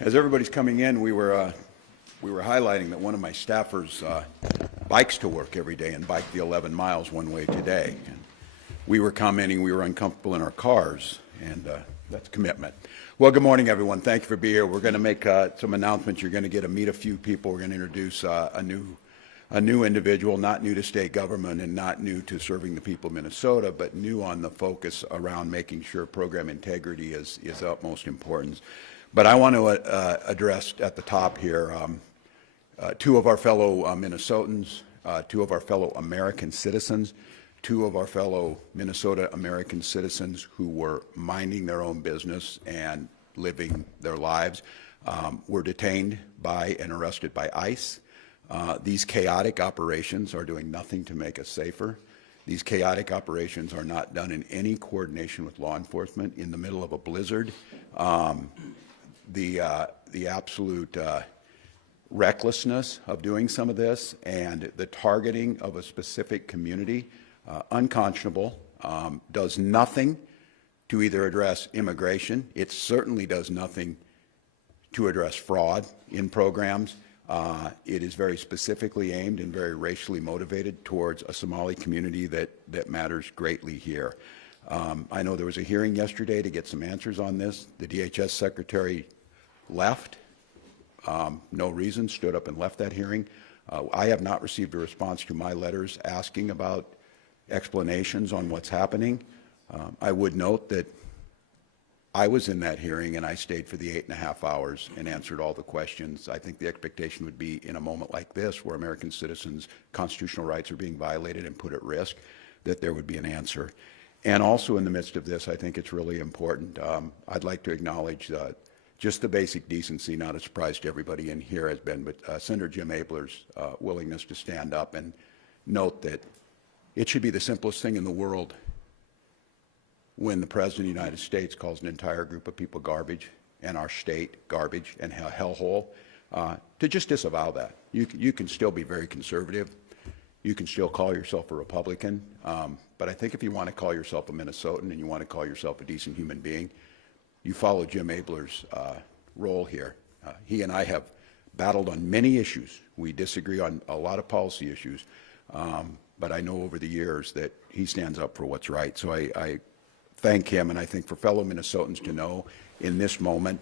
As everybody's coming in, we were highlighting that one of my staffers bikes to work every day and biked the 11 miles one way today. And we were commenting we were uncomfortable in our cars, and that's commitment. Well, good morning, everyone. Thank you for being here. We're going to make some announcements. You're going to get to meet a few people. We're going to introduce a new individual, not new to state government and not new to serving the people of Minnesota, but new on the focus around making sure program integrity is utmost importance. But I want to address at the top here two of our fellow Minnesotans, two of our fellow American citizens, two of our fellow Minnesota American citizens who were minding their own business and living their lives were detained by and arrested by ICE. These chaotic operations are doing nothing to make us safer. These chaotic operations are not done in any coordination with law enforcement in the middle of a blizzard. The absolute recklessness of doing some of this and the targeting of a specific community, unconscionable, does nothing to either address immigration. It certainly does nothing to address fraud in programs. It is very specifically aimed and very racially motivated towards a Somali community that matters greatly here. I know there was a hearing yesterday to get some answers on this. The DHS secretary left, no reason, stood up and left that hearing. I have not received a response to my letters asking about explanations on what's happening. I would note that I was in that hearing and I stayed for the 8.5 hours and answered all the questions. I think the expectation would be in a moment like this where American citizens' constitutional rights are being violated and put at risk, that there would be an answer. And also in the midst of this, I think it's really important. I'd like to acknowledge just the basic decency, not a surprise to everybody in here has been, but Senator Jim Abler's willingness to stand up and note that it should be the simplest thing in the world when the President of the United States calls an entire group of people garbage and our state garbage and hellhole, to just disavow that. You can still be very conservative. You can still call yourself a Republican. But I think if you want to call yourself a Minnesotan and you want to call yourself a decent human being, you follow Jim Abler's role here. He and I have battled on many issues. We disagree on a lot of policy issues. But I know over the years that he stands up for what's right. So I thank him, and I think for fellow Minnesotans to know in this moment,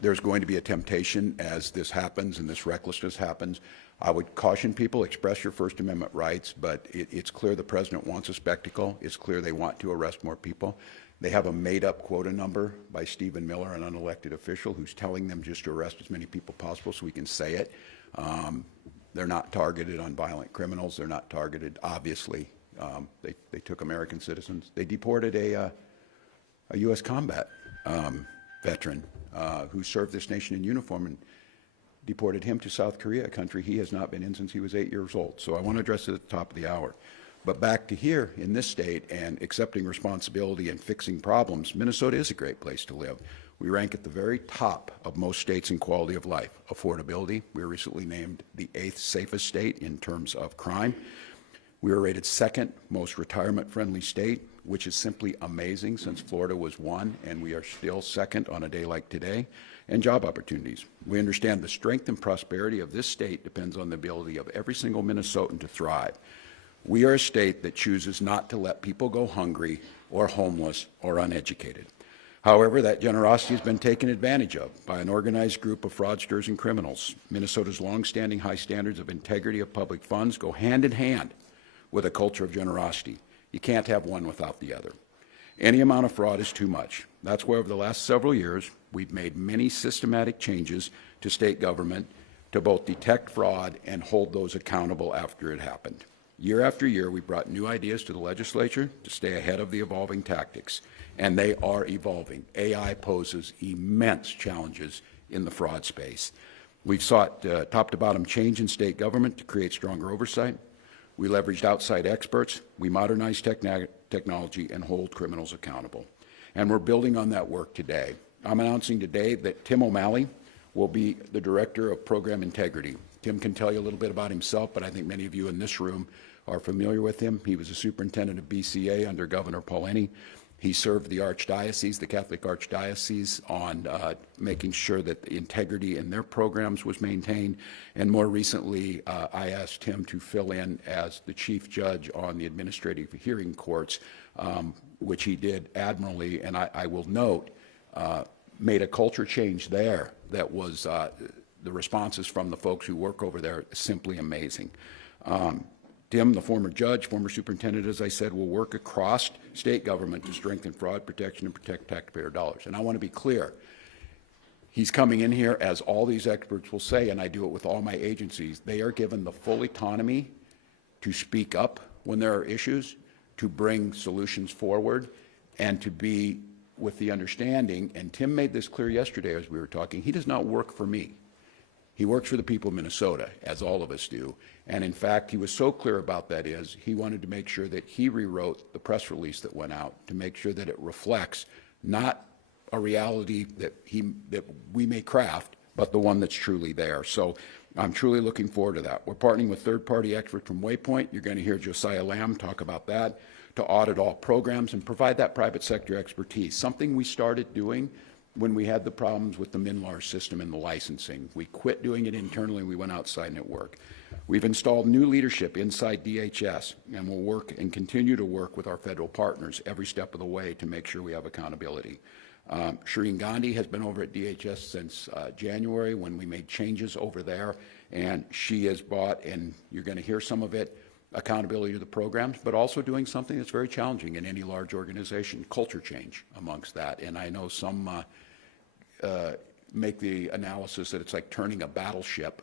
there's going to be a temptation as this happens and this recklessness happens. I would caution people, express your First Amendment rights, but it's clear the president wants a spectacle. It's clear they want to arrest more people. They have a made-up quota number by Stephen Miller, an unelected official, who's telling them just to arrest as many people possible so we can say it. They're not targeted on violent criminals. They're not targeted, obviously. They took American citizens. They deported a U.S. combat veteran who served this nation in uniform and deported him to South Korea, a country he has not been in since he was 8 years old. So I want to address it at the top of the hour. But back to here in this state and accepting responsibility and fixing problems, Minnesota is a great place to live. We rank at the very top of most states in quality of life. Affordability, we were recently named the 8th safest state in terms of crime. We were rated 2nd most retirement-friendly state, which is simply amazing since Florida was 1, and we are still 2nd on a day like today. And job opportunities. We understand the strength and prosperity of this state depends on the ability of every single Minnesotan to thrive. We are a state that chooses not to let people go hungry or homeless or uneducated. However, that generosity has been taken advantage of by an organized group of fraudsters and criminals. Minnesota's longstanding high standards of integrity of public funds go hand in hand with a culture of generosity. You can't have one without the other. Any amount of fraud is too much. That's why over the last several years, we've made many systematic changes to state government to both detect fraud and hold those accountable after it happened. Year after year, we brought new ideas to the legislature to stay ahead of the evolving tactics, and they are evolving. AI poses immense challenges in the fraud space. We've sought top-to-bottom change in state government to create stronger oversight. We leveraged outside experts. We modernized technology and hold criminals accountable. And we're building on that work today. I'm announcing today that Tim O'Malley will be the Director of Program Integrity. Tim can tell you a little bit about himself, but I think many of you in this room are familiar with him. He was a superintendent of BCA under Governor Paulini. He served the archdiocese, the Catholic archdiocese, on making sure that the integrity in their programs was maintained. And more recently, I asked him to fill in as the chief judge on the administrative hearing courts, which he did admirably. And I will note, made a culture change there that was the responses from the folks who work over there simply amazing. Tim, the former judge, former superintendent, as I said, will work across state government to strengthen fraud protection and protect taxpayer dollars. And I want to be clear, he's coming in here, as all these experts will say, and I do it with all my agencies, they are given the full autonomy to speak up when there are issues, to bring solutions forward, and to be with the understanding, and Tim made this clear yesterday as we were talking, he does not work for me. He works for the people of Minnesota, as all of us do. And in fact, he was so clear about that is he wanted to make sure that he rewrote the press release that went out to make sure that it reflects not a reality that we may craft, but the one that's truly there. So I'm truly looking forward to that. We're partnering with third-party experts from Waypoint. You're going to hear Josiah Lamb talk about that, to audit all programs and provide that private sector expertise, something we started doing when we had the problems with the MNLAR system and the licensing. We quit doing it internally, we went outside and it worked. We've installed new leadership inside DHS, and we'll work and continue to work with our federal partners every step of the way to make sure we have accountability. Shireen Gandhi has been over at DHS since January when we made changes over there, and she has brought, and you're going to hear some of it, accountability to the programs, but also doing something that's very challenging in any large organization, culture change amongst that. And I know some make the analysis that it's like turning a battleship.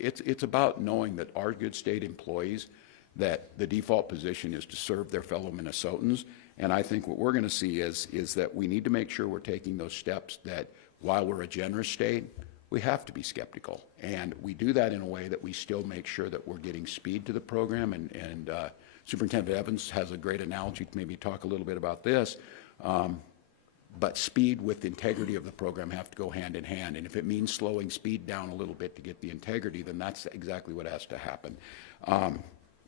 It's about knowing that our good state employees, that the default position is to serve their fellow Minnesotans. And I think what we're going to see is that we need to make sure we're taking those steps that while we're a generous state, we have to be skeptical. And we do that in a way that we still make sure that we're getting speed to the program. And Superintendent Evans has a great analogy to maybe talk a little bit about this. But speed with integrity of the program have to go hand in hand. And if it means slowing speed down a little bit to get the integrity, then that's exactly what has to happen.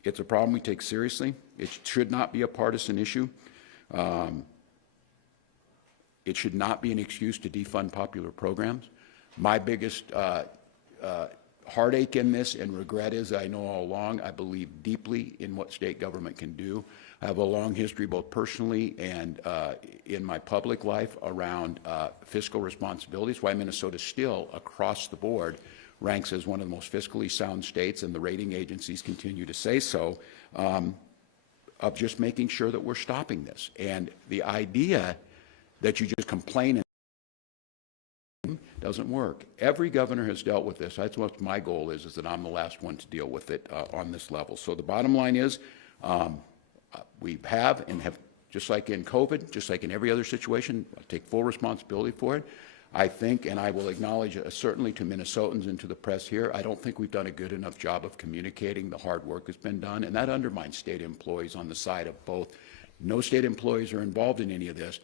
It's a problem we take seriously. It should not be a partisan issue. It should not be an excuse to defund popular programs. My biggest heartache in this and regret is I know all along I believe deeply in what state government can do. I have a long history both personally and in my public life around fiscal responsibilities, why Minnesota still across the board ranks as one of the most fiscally sound states, and the rating agencies continue to say so, of just making sure that we're stopping this. And the idea that you just complain doesn't work. Every governor has dealt with this. That's what my goal is that I'm the last one to deal with it on this level. So the bottom line is we have, just like in COVID, just like in every other situation, take full responsibility for it. I think, and I will acknowledge certainly to Minnesotans and to the press here, I don't think we've done a good enough job of communicating the hard work that's been done, and that undermines state employees on the side of both. No state employees are involved in any of this.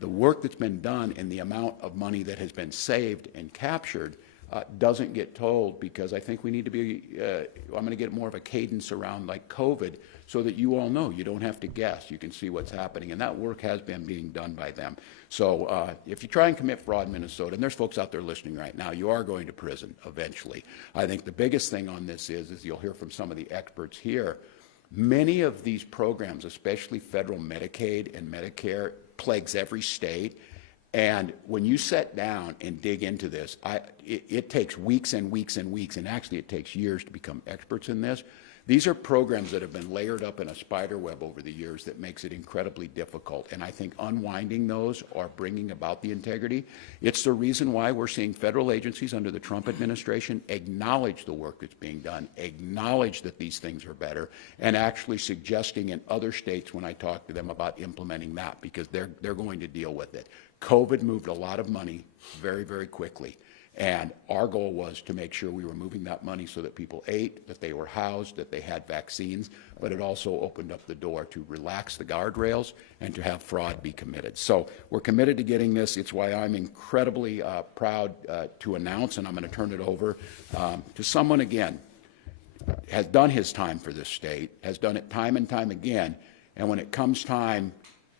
The work that's been done and the amount of money that has been saved and captured doesn't get told, because I think we need to be, I'm going to get more of a cadence around like COVID so that you all know. You don't have to guess. You can see what's happening. And that work has been being done by them. So if you try and commit fraud in Minnesota, and there's folks out there listening right now, you are going to prison eventually. I think the biggest thing on this is you'll hear from some of the experts here, many of these programs, especially federal Medicaid and Medicare, plagues every state. And when you sit down and dig into this, it takes weeks and weeks and weeks, and actually it takes years to become experts in this. These are programs that have been layered up in a spider web over the years that makes it incredibly difficult. And I think unwinding those or bringing about the integrity, it's the reason why we're seeing federal agencies under the Trump administration acknowledge the work that's being done, acknowledge that these things are better, and actually suggesting in other states when I talk to them about implementing that, because they're going to deal with it. COVID moved a lot of money very, very quickly. And our goal was to make sure we were moving that money so that people ate, that they were housed, that they had vaccines, but it also opened up the door to relax the guardrails and to have fraud be committed. So we're committed to getting this. It's why I'm incredibly proud to announce, and I'm going to turn it over to someone, again, has done his time for this state, has done it time and time again, and when it comes time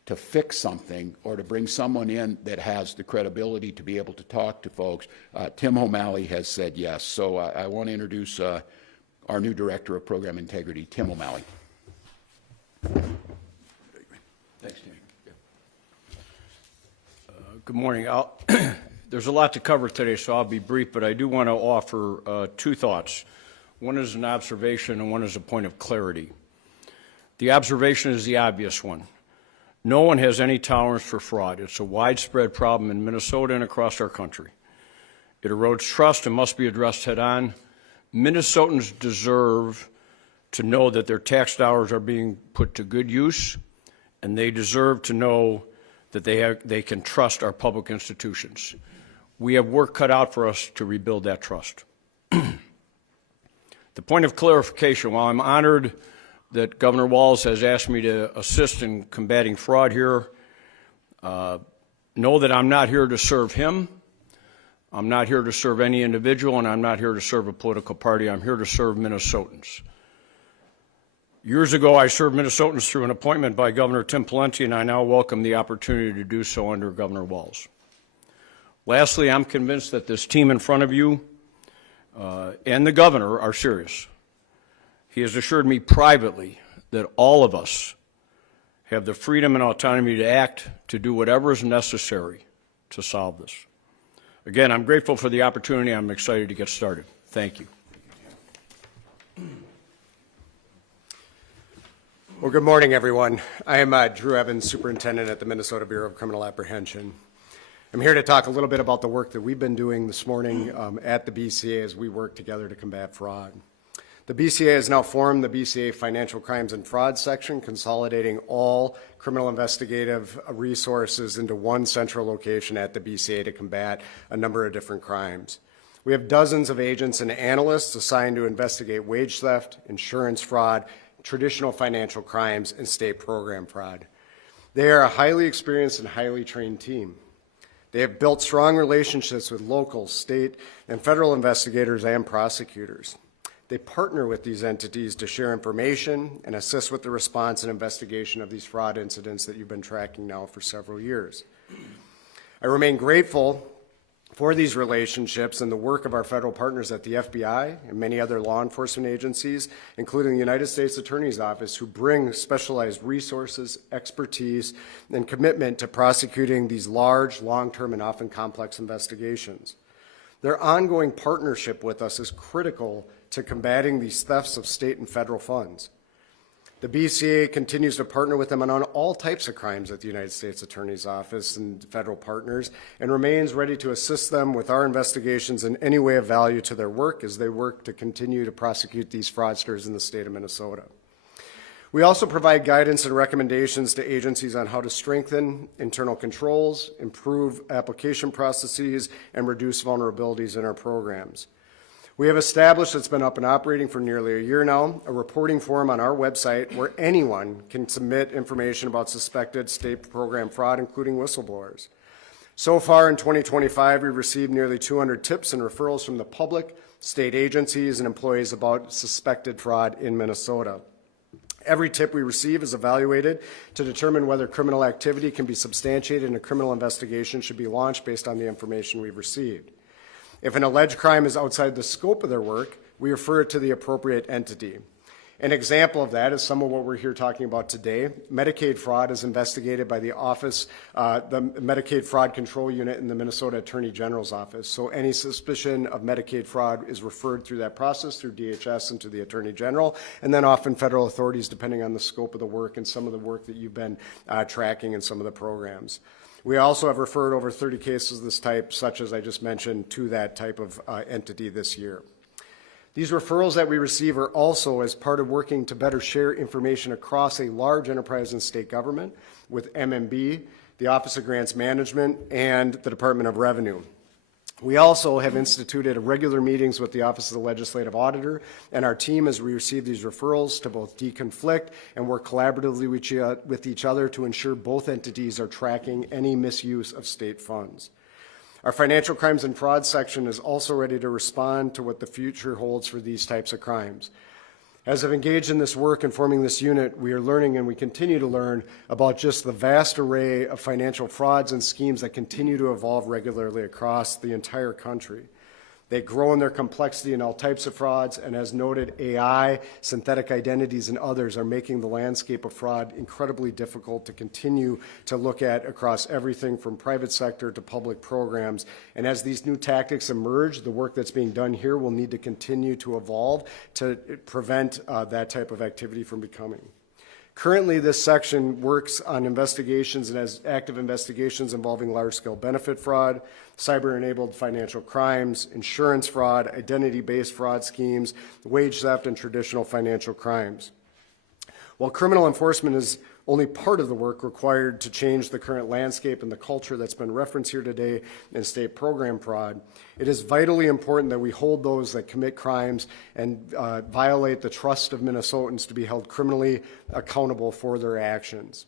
to fix something or to bring someone in that has the credibility to be able to talk to folks, Tim O'Malley has said yes. So I want to introduce our new Director of Program Integrity, Tim O'Malley. Thanks, Tim. Good morning. There's a lot to cover today, so I'll be brief, but I do want to offer two thoughts. One is an observation and one is a point of clarity. The observation is the obvious one. No one has any tolerance for fraud. It's a widespread problem in Minnesota and across our country. It erodes trust and must be addressed head-on. Minnesotans deserve to know that their tax dollars are being put to good use, and they deserve to know that they can trust our public institutions. We have work cut out for us to rebuild that trust. The point of clarification, while I'm honored that Governor Walz has asked me to assist in combating fraud here, know that I'm not here to serve him. I'm not here to serve any individual, and I'm not here to serve a political party. I'm here to serve Minnesotans. Years ago, I served Minnesotans through an appointment by Governor Tim Pawlenty, and I now welcome the opportunity to do so under Governor Walz. Lastly, I'm convinced that this team in front of you and the governor are serious. He has assured me privately that all of us have the freedom and autonomy to act, to do whatever is necessary to solve this. Again, I'm grateful for the opportunity. I'm excited to get started. Thank you. Well, good morning, everyone. I am Drew Evans, Superintendent at the Minnesota Bureau of Criminal Apprehension. I'm here to talk a little bit about the work that we've been doing this morning at the BCA as we work together to combat fraud. The BCA has now formed the BCA Financial Crimes and Fraud section, consolidating all criminal investigative resources into one central location at the BCA to combat a number of different crimes. We have dozens of agents and analysts assigned to investigate wage theft, insurance fraud, traditional financial crimes, and state program fraud. They are a highly experienced and highly trained team. They have built strong relationships with local, state, and federal investigators and prosecutors. They partner with these entities to share information and assist with the response and investigation of these fraud incidents that you've been tracking now for several years. I remain grateful for these relationships and the work of our federal partners at the FBI and many other law enforcement agencies, including the United States Attorney's Office, who bring specialized resources, expertise, and commitment to prosecuting these large, long-term, and often complex investigations. Their ongoing partnership with us is critical to combating these thefts of state and federal funds. The BCA continues to partner with them on all types of crimes at the United States Attorney's Office and federal partners, and remains ready to assist them with our investigations in any way of value to their work as they work to continue to prosecute these fraudsters in the state of Minnesota. We also provide guidance and recommendations to agencies on how to strengthen internal controls, improve application processes, and reduce vulnerabilities in our programs. We have established, it's been up and operating for nearly a year now, a reporting forum on our website where anyone can submit information about suspected state program fraud, including whistleblowers. So far in 2025, we've received nearly 200 tips and referrals from the public, state agencies, and employees about suspected fraud in Minnesota. Every tip we receive is evaluated to determine whether criminal activity can be substantiated and a criminal investigation should be launched based on the information we've received. If an alleged crime is outside the scope of their work, we refer it to the appropriate entity. An example of that is some of what we're here talking about today. Medicaid fraud is investigated by the office, the Medicaid Fraud Control Unit in the Minnesota Attorney General's office. So any suspicion of Medicaid fraud is referred through that process, through DHS and to the Attorney General, and then often federal authorities depending on the scope of the work and some of the work that you've been tracking in some of the programs. We also have referred over 30 cases of this type, such as I just mentioned, to that type of entity this year. These referrals that we receive are also as part of working to better share information across a large enterprise in state government with MMB, the Office of Grants Management, and the Department of Revenue. We also have instituted regular meetings with the Office of the Legislative Auditor and our team as we receive these referrals to both deconflict and work collaboratively with each other to ensure both entities are tracking any misuse of state funds. Our Financial Crimes and Fraud section is also ready to respond to what the future holds for these types of crimes. As I've engaged in this work and forming this unit, we are learning and we continue to learn about just the vast array of financial frauds and schemes that continue to evolve regularly across the entire country. They grow in their complexity in all types of frauds, and as noted, AI, synthetic identities, and others are making the landscape of fraud incredibly difficult to continue to look at across everything from private sector to public programs. And as these new tactics emerge, the work that's being done here will need to continue to evolve to prevent that type of activity from becoming. Currently, this section works on investigations and has active investigations involving large-scale benefit fraud, cyber-enabled financial crimes, insurance fraud, identity-based fraud schemes, wage theft, and traditional financial crimes. While criminal enforcement is only part of the work required to change the current landscape and the culture that's been referenced here today in state program fraud, it is vitally important that we hold those that commit crimes and violate the trust of Minnesotans to be held criminally accountable for their actions.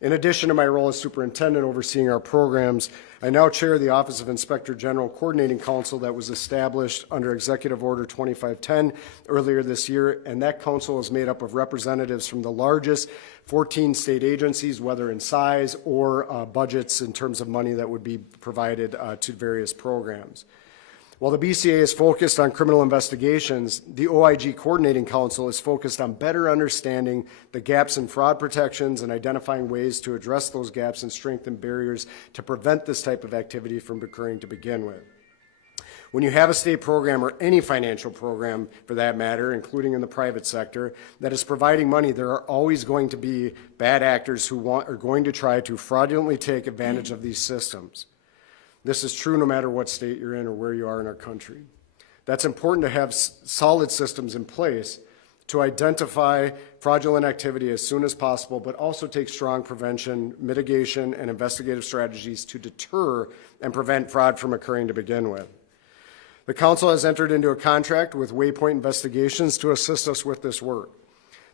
In addition to my role as superintendent overseeing our programs, I now chair the Office of Inspector General Coordinating Council that was established under Executive Order 2510 earlier this year, and that council is made up of representatives from the largest 14 state agencies, whether in size or budgets in terms of money that would be provided to various programs. While the BCA is focused on criminal investigations, the OIG Coordinating Council is focused on better understanding the gaps in fraud protections and identifying ways to address those gaps and strengthen barriers to prevent this type of activity from occurring to begin with. When you have a state program or any financial program for that matter, including in the private sector, that is providing money, there are always going to be bad actors who are going to try to fraudulently take advantage of these systems. This is true no matter what state you're in or where you are in our country. That's important to have solid systems in place to identify fraudulent activity as soon as possible, but also take strong prevention, mitigation, and investigative strategies to deter and prevent fraud from occurring to begin with. The Council has entered into a contract with Waypoint Investigations to assist us with this work.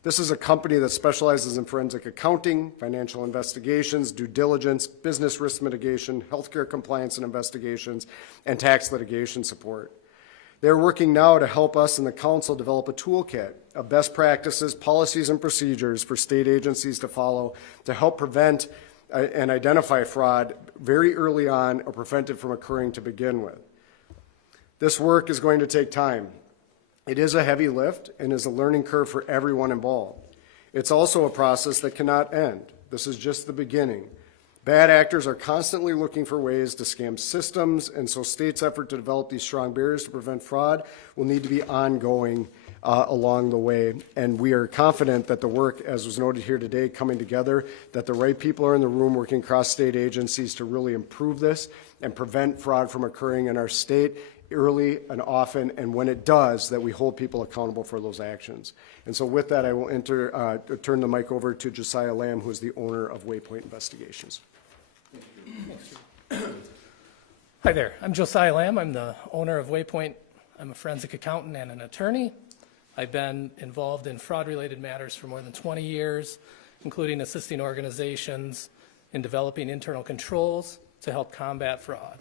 This is a company that specializes in forensic accounting, financial investigations, due diligence, business risk mitigation, healthcare compliance and investigations, and tax litigation support. They're working now to help us in the Council develop a toolkit of best practices, policies, and procedures for state agencies to follow to help prevent and identify fraud very early on or prevent it from occurring to begin with. This work is going to take time. It is a heavy lift and is a learning curve for everyone involved. It's also a process that cannot end. This is just the beginning. Bad actors are constantly looking for ways to scam systems, and so states' effort to develop these strong barriers to prevent fraud will need to be ongoing along the way. And we are confident that the work, as was noted here today, coming together, that the right people are in the room working across state agencies to really improve this and prevent fraud from occurring in our state early and often, and when it does, that we hold people accountable for those actions. And so with that, I will turn the mic over to Josiah Lamb, who is the owner of Waypoint Investigations. Hi there, I'm Josiah Lamb. I'm the owner of Waypoint. I'm a forensic accountant and an attorney. I've been involved in fraud-related matters for more than 20 years, including assisting organizations in developing internal controls to help combat fraud.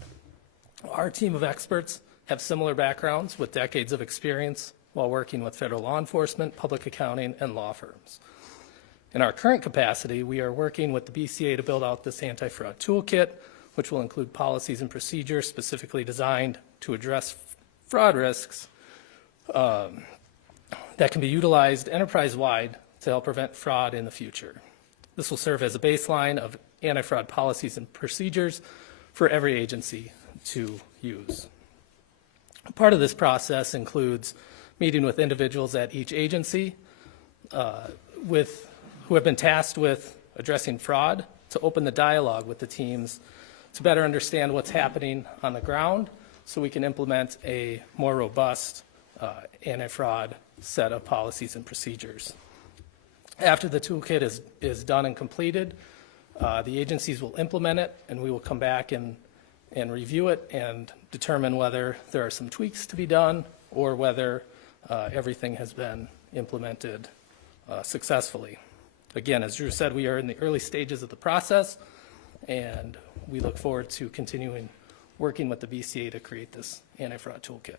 Our team of experts have similar backgrounds with decades of experience while working with federal law enforcement, public accounting, and law firms. In our current capacity, we are working with the BCA to build out this anti-fraud toolkit, which will include policies and procedures specifically designed to address fraud risks that can be utilized enterprise-wide to help prevent fraud in the future. This will serve as a baseline of anti-fraud policies and procedures for every agency to use. Part of this process includes meeting with individuals at each agency who have been tasked with addressing fraud to open the dialogue with the teams to better understand what's happening on the ground so we can implement a more robust anti-fraud set of policies and procedures. After the toolkit is done and completed, the agencies will implement it, and we will come back and review it and determine whether there are some tweaks to be done or whether everything has been implemented successfully. Again, as Drew said, we are in the early stages of the process, and we look forward to continuing working with the BCA to create this anti-fraud toolkit.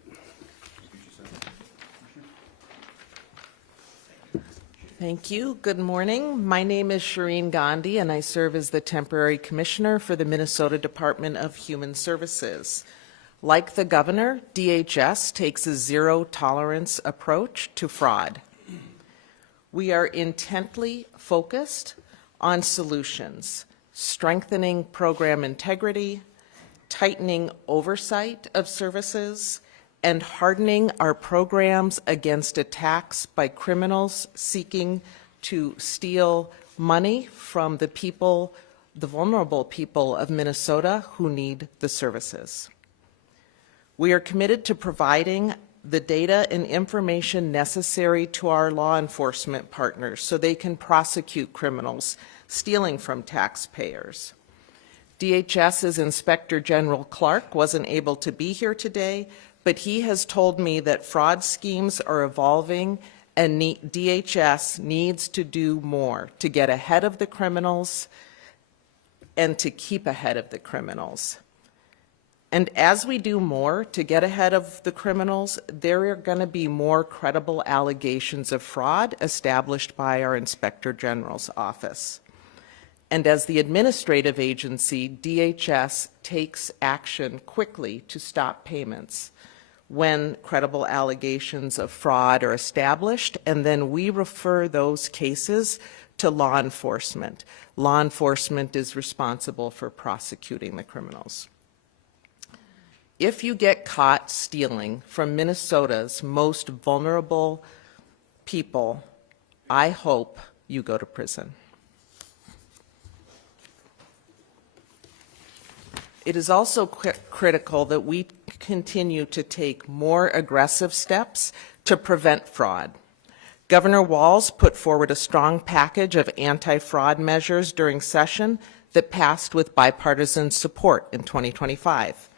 Thank you. Good morning. My name is Shireen Gandhi, and I serve as the temporary commissioner for the Minnesota Department of Human Services. Like the governor, DHS takes a zero-tolerance approach to fraud. We are intently focused on solutions, strengthening program integrity, tightening oversight of services, and hardening our programs against attacks by criminals seeking to steal money from the people, the vulnerable people of Minnesota who need the services. We are committed to providing the data and information necessary to our law enforcement partners so they can prosecute criminals stealing from taxpayers. DHS's Inspector General Clark wasn't able to be here today, but he has told me that fraud schemes are evolving and DHS needs to do more to get ahead of the criminals and to keep ahead of the criminals. And as we do more to get ahead of the criminals, there are going to be more credible allegations of fraud established by our Inspector General's office. And as the administrative agency, DHS takes action quickly to stop payments when credible allegations of fraud are established, and then we refer those cases to law enforcement. Law enforcement is responsible for prosecuting the criminals. If you get caught stealing from Minnesota's most vulnerable people, I hope you go to prison. It is also critical that we continue to take more aggressive steps to prevent fraud. Governor Walz put forward a strong package of anti-fraud measures during session that passed with bipartisan support in 2025.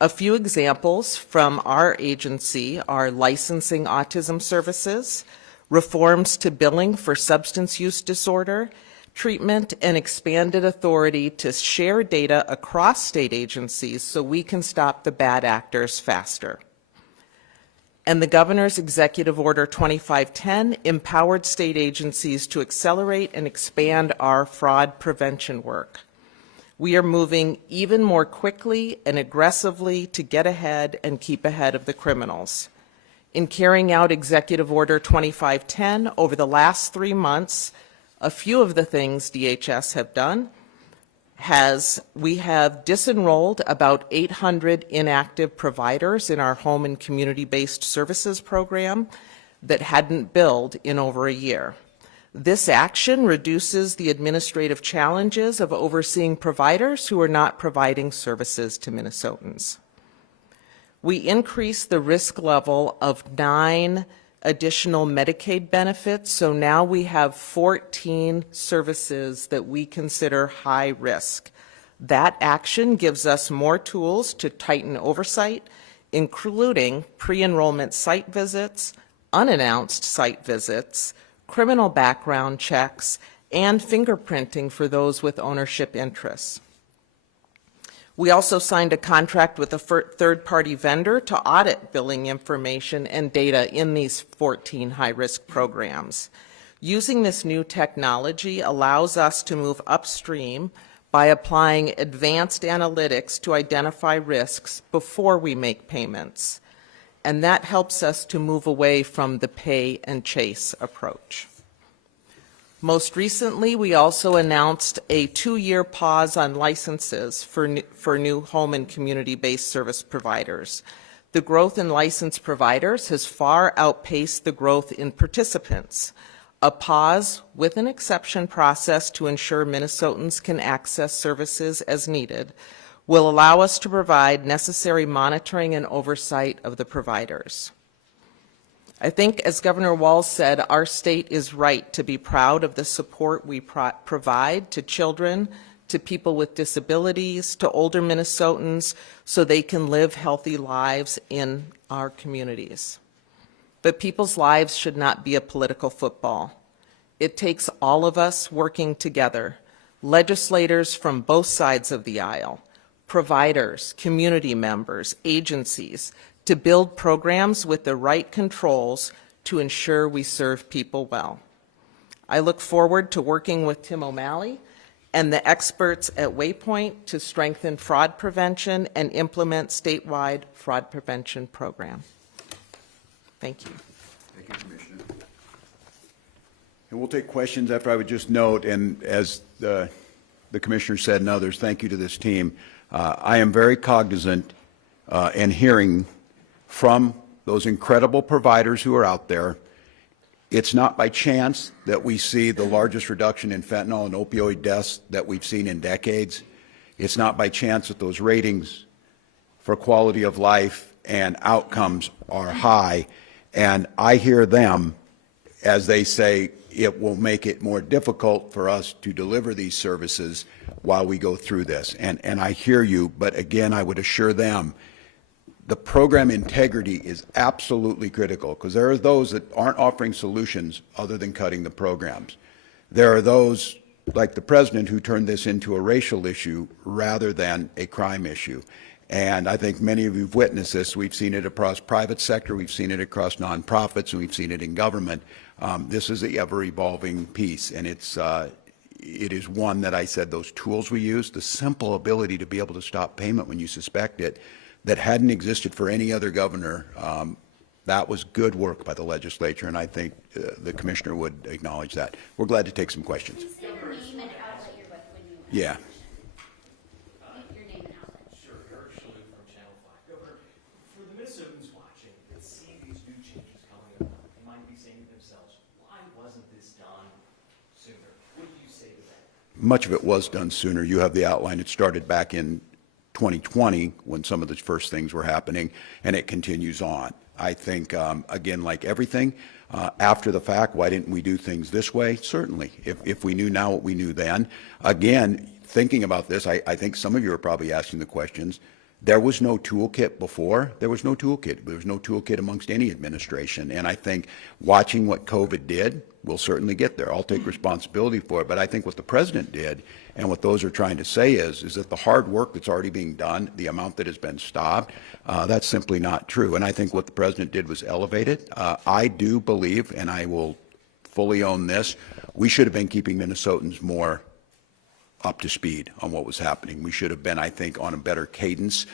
A few examples from our agency are licensing autism services, reforms to billing for substance use disorder, treatment, and expanded authority to share data across state agencies so we can stop the bad actors faster. And the Governor's Executive Order 2510 empowered state agencies to accelerate and expand our fraud prevention work. We are moving even more quickly and aggressively to get ahead and keep ahead of the criminals. In carrying out Executive Order 2510 over the last 3 months, a few of the things DHS have done we have disenrolled about 800 inactive providers in our home and community-based services program that hadn't billed in over a year. This action reduces the administrative challenges of overseeing providers who are not providing services to Minnesotans. We increased the risk level of 9 additional Medicaid benefits, so now we have 14 services that we consider high risk. That action gives us more tools to tighten oversight, including pre-enrollment site visits, unannounced site visits, criminal background checks, and fingerprinting for those with ownership interests. We also signed a contract with a third-party vendor to audit billing information and data in these 14 high-risk programs. Using this new technology allows us to move upstream by applying advanced analytics to identify risks before we make payments. And that helps us to move away from the pay and chase approach. Most recently, we also announced a 2-year pause on licenses for new home and community-based service providers. The growth in licensed providers has far outpaced the growth in participants. A pause with an exception process to ensure Minnesotans can access services as needed will allow us to provide necessary monitoring and oversight of the providers. I think, as Governor Walz said, our state is right to be proud of the support we provide to children, to people with disabilities, to older Minnesotans, so they can live healthy lives in our communities. But people's lives should not be a political football. It takes all of us working together, legislators from both sides of the aisle, providers, community members, agencies, to build programs with the right controls to ensure we serve people well. I look forward to working with Tim O'Malley and the experts at Waypoint to strengthen fraud prevention and implement statewide fraud prevention program. Thank you. Thank you, Commissioner. And we'll take questions after. I would just note, and as the Commissioner said and others, thank you to this team. I am very cognizant and hearing from those incredible providers who are out there. It's not by chance that we see the largest reduction in fentanyl and opioid deaths that we've seen in decades. It's not by chance that those ratings for quality of life and outcomes are high. And I hear them as they say it will make it more difficult for us to deliver these services while we go through this. And I hear you, but again, I would assure them the program integrity is absolutely critical, because there are those that aren't offering solutions other than cutting the programs. There are those like the president who turned this into a racial issue rather than a crime issue. And I think many of you have witnessed this. We've seen it across private sector, we've seen it across nonprofits, and we've seen it in government. This is the ever-evolving piece, and it is one that I said those tools we use, the simple ability to be able to stop payment when you suspect it, that hadn't existed for any other governor. That was good work by the legislature, and I think the commissioner would acknowledge that. We're glad to take some questions. Can you say your name and outlet you're with when you Yeah. your name and outlet? Sure, Eric Shalhoub from Channel 5. Governor, for the Minnesotans watching that see these new changes coming up, they might be saying to themselves, why wasn't this done sooner? What do you say to that? Much of it was done sooner. You have the outline. It started back in 2020 when some of the first things were happening, and it continues on. I think, again, like everything, after the fact, why didn't we do things this way? Certainly, if we knew now what we knew then. Again, thinking about this, I think some of you are probably asking the questions. There was no toolkit before. There was no toolkit. There was no toolkit amongst any administration. And I think watching what COVID did, we'll certainly get there. I'll take responsibility for it. But I think what the president did and what those are trying to say is that the hard work that's already being done, the amount that has been stopped, that's simply not true. And I think what the president did was elevate it. I do believe, and I will fully own this, we should have been keeping Minnesotans more up to speed on what was happening. We should have been, I think, on a better cadence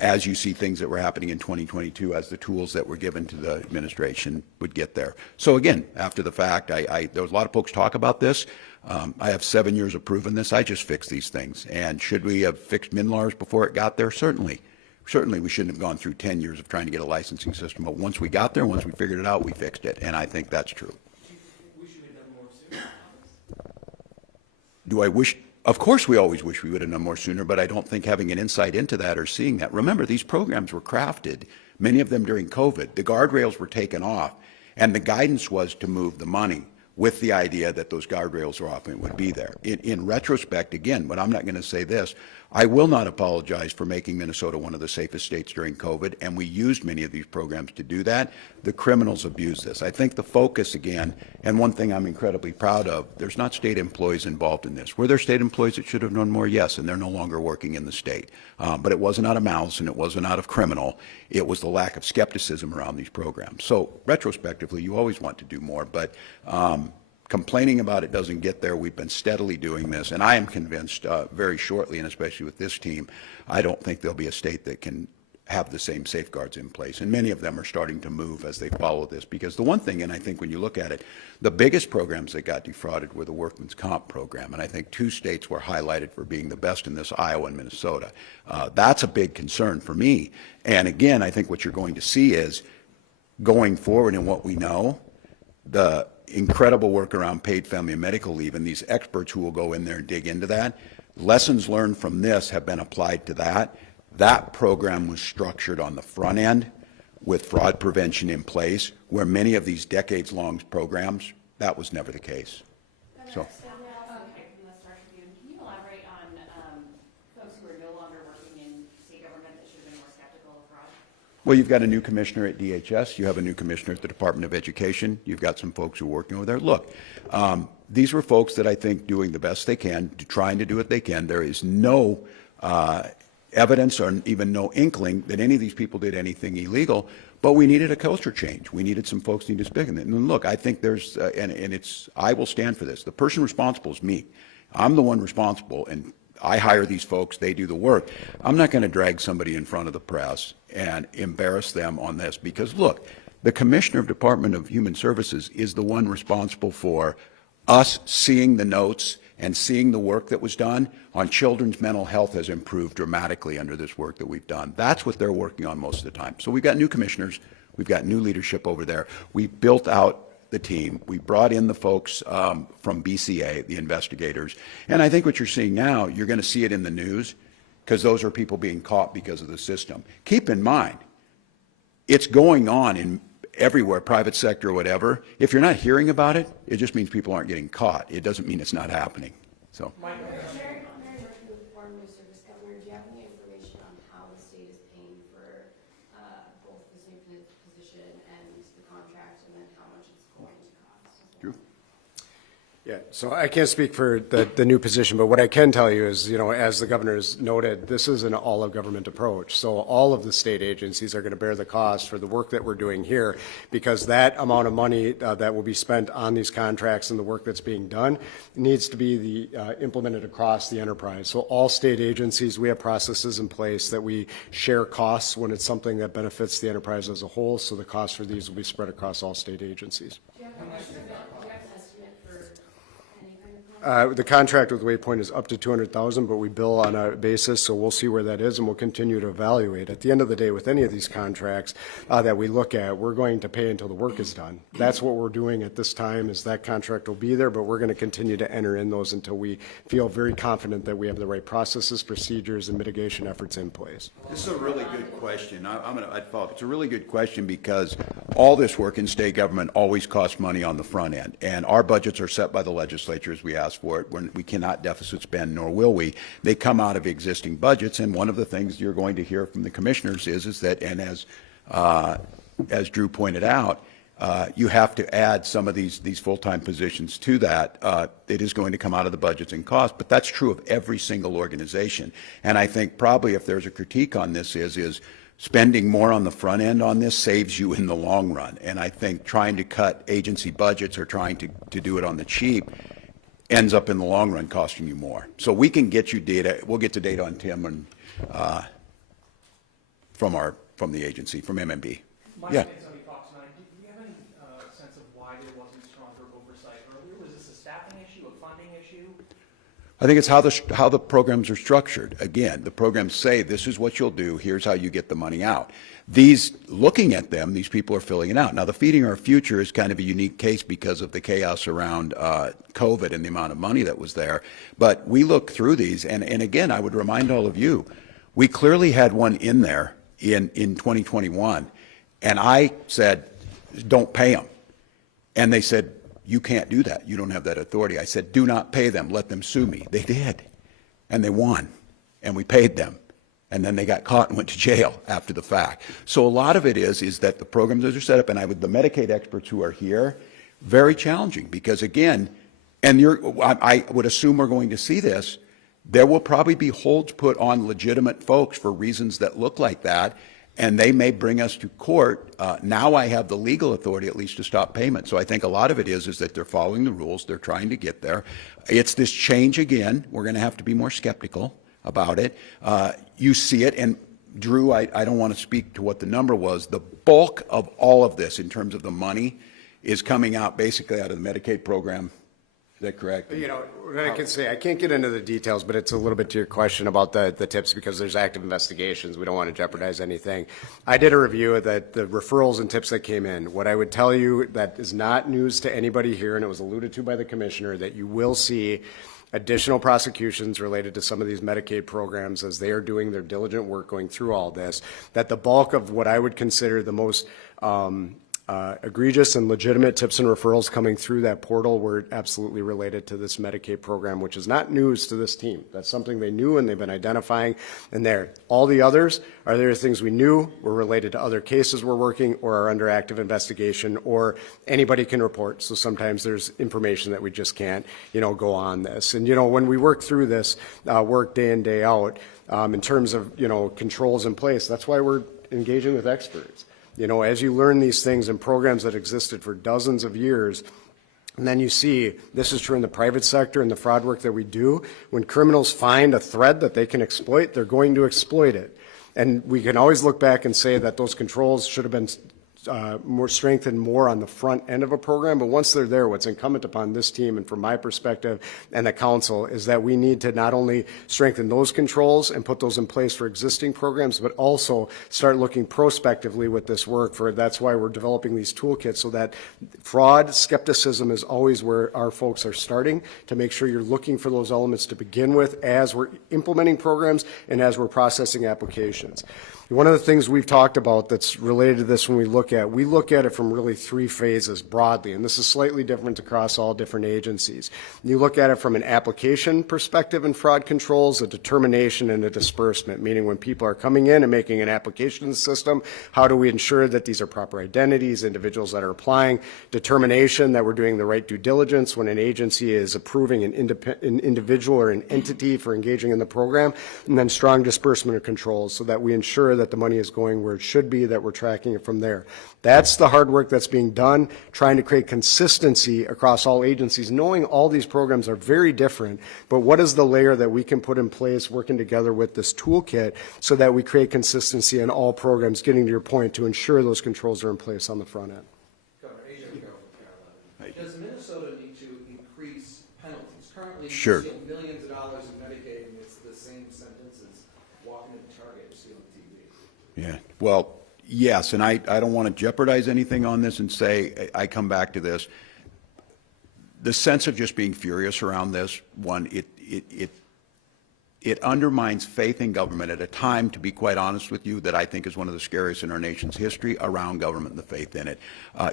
as you see things that were happening in 2022, as the tools that were given to the administration would get there. So again, after the fact, there was a lot of folks talk about this. I have 7 years of proving this. I just fix these things. And should we have fixed MNLARS before it got there? Certainly. Certainly we shouldn't have gone through 10 years of trying to get a licensing system. But once we got there, once we figured it out, we fixed it. And I think that's true. We should have done more sooner. Do I wish? Of course, we always wish we would have done more sooner, but I don't think having an insight into that or seeing that. Remember, these programs were crafted, many of them during COVID. The guardrails were taken off, and the guidance was to move the money with the idea that those guardrails were off and it would be there. In retrospect, again, but I'm not going to say this, I will not apologize for making Minnesota one of the safest states during COVID, and we used many of these programs to do that. The criminals abused this. I think the focus, again, and one thing I'm incredibly proud of, there's not state employees involved in this. Were there state employees that should have done more? Yes, and they're no longer working in the state. But it wasn't out of malice and it wasn't out of criminal. It was the lack of skepticism around these programs. So retrospectively, you always want to do more, but complaining about it doesn't get there. We've been steadily doing this, and I am convinced very shortly, and especially with this team, I don't think there'll be a state that can have the same safeguards in place. And many of them are starting to move as they follow this, because the one thing, and I think when you look at it, the biggest programs that got defrauded were the workman's comp program, and I think 2 states were highlighted for being the best in this, Iowa and Minnesota. That's a big concern for me. And again, I think what you're going to see is going forward in what we know, the incredible work around paid family and medical leave, and these experts who will go in there and dig into that. Lessons learned from this have been applied to that. That program was structured on the front end with fraud prevention in place, where many of these decades-long programs, that was never the case. So. Okay, let's start with you. Can you elaborate on folks who are no longer working in state government that should have been more skeptical of fraud? Well, you've got a new commissioner at DHS. You have a new commissioner at the Department of Education. You've got some folks who are working over there. Look, these were folks that I think doing the best they can, trying to do what they can. There is no evidence or even no inkling that any of these people did anything illegal, but we needed a culture change. We needed some folks who need to speak. And look, I think there's, and it's, I will stand for this. The person responsible is me. I'm the one responsible, and I hire these folks, they do the work. I'm not going to drag somebody in front of the press and embarrass them on this, because look, the Commissioner of Department of Human Services is the one responsible for us seeing the notes and seeing the work that was done on children's mental health has improved dramatically under this work that we've done. That's what they're working on most of the time. So we've got new commissioners, we've got new leadership over there. We built out the team. We brought in the folks from BCA, the investigators. And I think what you're seeing now, you're going to see it in the news, because those are people being caught because of the system. Keep in mind, it's going on in everywhere, private sector or whatever. If you're not hearing about it, it just means people aren't getting caught. It doesn't mean it's not happening. So. Mary, working with the former new service governor, do you have any information on how the state is paying for both this new position and the contract, and then how much it's going to cost? Drew? Yeah, so I can't speak for the new position, but what I can tell you is, you know, as the governor has noted, this is an all-of-government approach. So all of the state agencies are going to bear the cost for the work that we're doing here, because that amount of money that will be spent on these contracts and the work that's being done needs to be implemented across the enterprise. So all state agencies, we have processes in place that we share costs when it's something that benefits the enterprise as a whole, so the cost for these will be spread across all state agencies. Do you have an estimate for any kind of? The contract with Waypoint is up to $200,000, but we bill on a basis, so we'll see where that is, and we'll continue to evaluate. At the end of the day, with any of these contracts that we look at, we're going to pay until the work is done. That's what we're doing at this time, is that contract will be there, but we're going to continue to enter in those until we feel very confident that we have the right processes, procedures, and mitigation efforts in place. This is a really good question. I'd follow up. It's a really good question, because all this work in state government always costs money on the front end, and our budgets are set by the legislature as we ask for it. When we cannot deficit spend, nor will we. They come out of existing budgets, and one of the things you're going to hear from the commissioners is that, and as Drew pointed out, you have to add some of these full-time positions to that. It is going to come out of the budgets and costs, but that's true of every single organization. And I think probably if there's a critique on this is spending more on the front end on this saves you in the long run. And I think trying to cut agency budgets or trying to do it on the cheap ends up in the long run costing you more. So we can get you data. We'll get the data on Tim and from the agency, from MMB. Yeah. Do you have any sense of why there wasn't stronger oversight earlier? Was this a staffing issue, a funding issue? I think it's how the programs are structured. Again, the programs say this is what you'll do. Here's how you get the money out. Looking at them, these people are filling it out. Now, the Feeding Our Future is kind of a unique case because of the chaos around COVID and the amount of money that was there. But we look through these, and again, I would remind all of you, we clearly had one in there in 2021, and I said, don't pay them. And they said, you can't do that. You don't have that authority. I said, do not pay them. Let them sue me. They did, and they won, and we paid them. And then they got caught and went to jail after the fact. So a lot of it is that the programs that are set up, and the Medicaid experts who are here, very challenging, because again, and I would assume we're going to see this, there will probably be holds put on legitimate folks for reasons that look like that, and they may bring us to court. Now I have the legal authority at least to stop payment. So I think a lot of it is that they're following the rules, they're trying to get there. It's this change again. We're going to have to be more skeptical about it. You see it, and Drew, I don't want to speak to what the number was. The bulk of all of this in terms of the money is coming out basically out of the Medicaid program. Is that correct? You know, what I can say, I can't get into the details, but it's a little bit to your question about the tips, because there's active investigations. We don't want to jeopardize anything. I did a review of the referrals and tips that came in. What I would tell you that is not news to anybody here, and it was alluded to by the commissioner, that you will see additional prosecutions related to some of these Medicaid programs as they are doing their diligent work going through all this, that the bulk of what I would consider the most egregious and legitimate tips and referrals coming through that portal were absolutely related to this Medicaid program, which is not news to this team. That's something they knew and they've been identifying. And there, all the others are there things we knew were related to other cases we're working or are under active investigation or anybody can report. So sometimes there's information that we just can't, go on this. And, when we work through this work day in, day out, in terms of, controls in place, that's why we're engaging with experts. As you learn these things in programs that existed for dozens of years, and then you see, this is true in the private sector and the fraud work that we do, when criminals find a thread that they can exploit, they're going to exploit it. And we can always look back and say that those controls should have been more strengthened more on the front end of a program, but once they're there, what's incumbent upon this team and from my perspective and the council is that we need to not only strengthen those controls and put those in place for existing programs, but also start looking prospectively with this work. That's why we're developing these toolkits so that fraud, skepticism is always where our folks are starting to make sure you're looking for those elements to begin with as we're implementing programs and as we're processing applications. One of the things we've talked about that's related to this when we look at it from really three phases broadly, and this is slightly different across all different agencies. You look at it from an application perspective in fraud controls, a determination and a disbursement, meaning when people are coming in and making an application in the system, how do we ensure that these are proper identities, individuals that are applying, determination that we're doing the right due diligence when an agency is approving an individual or an entity for engaging in the program, and then strong disbursement of controls so that we ensure that the money is going where it should be, that we're tracking it from there. That's the hard work that's being done, trying to create consistency across all agencies, knowing all these programs are very different, but what is the layer that we can put in place working together with this toolkit so that we create consistency in all programs, getting to your point, to ensure those controls are in place on the front end. Governor, Agent Carroll from Carolina. Does Minnesota need to increase penalties? Currently, Sure. you steal millions of dollars in Medicaid, and it's the same sentence as walking into Target and stealing TV. Yeah, well, yes, and I don't want to jeopardize anything on this and say, I come back to this. The sense of just being furious around this, one, it undermines faith in government at a time, to be quite honest with you, that I think is one of the scariest in our nation's history around government and the faith in it.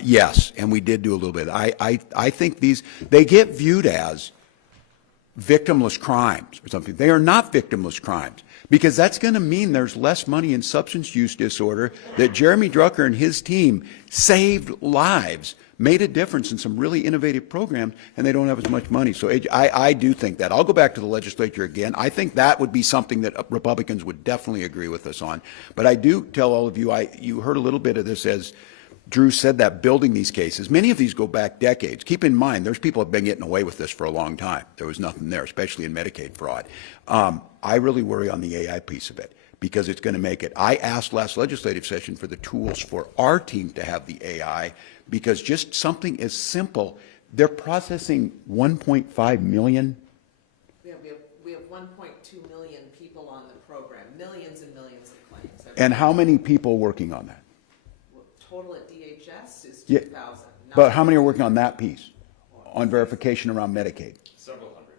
Yes, and we did do a little bit. I think they get viewed as victimless crimes or something. They are not victimless crimes, because that's going to mean there's less money in substance use disorder, that Jeremy Drucker and his team saved lives, made a difference in some really innovative programs, and they don't have as much money. So I do think that. I'll go back to the legislature again. I think that would be something that Republicans would definitely agree with us on. But I do tell all of you, you heard a little bit of this as Drew said, that building these cases. Many of these go back decades. Keep in mind, there's people who have been getting away with this for a long time. There was nothing there, especially in Medicaid fraud. I really worry on the AI piece of it, because it's going to make it. I asked last legislative session for the tools for our team to have the AI, because just something as simple, they're processing 1.5 million. We have 1.2 million people on the program, millions and millions of claims. And how many people working on that? Total at DHS is Yeah, 2,000. but how many are working on that piece, on verification around Medicaid? Several hundred.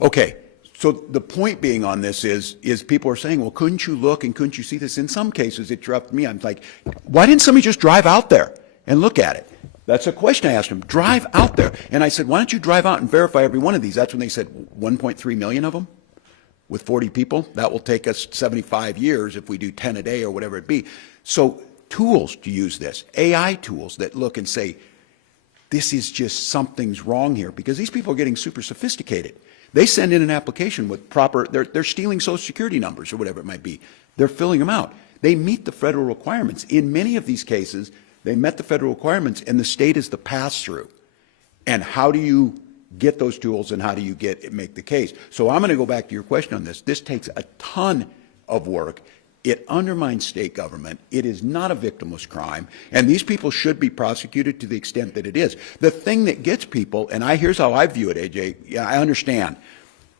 Okay, so the point being on this is people are saying, well, couldn't you look and couldn't you see this? In some cases, it dropped me. I'm like, why didn't somebody just drive out there and look at it? That's a question I asked them. Drive out there. And I said, why don't you drive out and verify every one of these? That's when they said 1.3 million of them with 40 people. That will take us 75 years if we do 10 a day or whatever it be. So tools to use this, AI tools that look and say, this is just something's wrong here, because these people are getting super sophisticated. They send in an application with proper, they're stealing social security numbers or whatever it might be. They're filling them out. They meet the federal requirements. In many of these cases, they met the federal requirements, and the state is the pass-through. And how do you get those tools, and how do you make the case? So I'm going to go back to your question on this. This takes a ton of work. It undermines state government. It is not a victimless crime, and these people should be prosecuted to the extent that it is. The thing that gets people, and here's how I view it, AJ, yeah, I understand.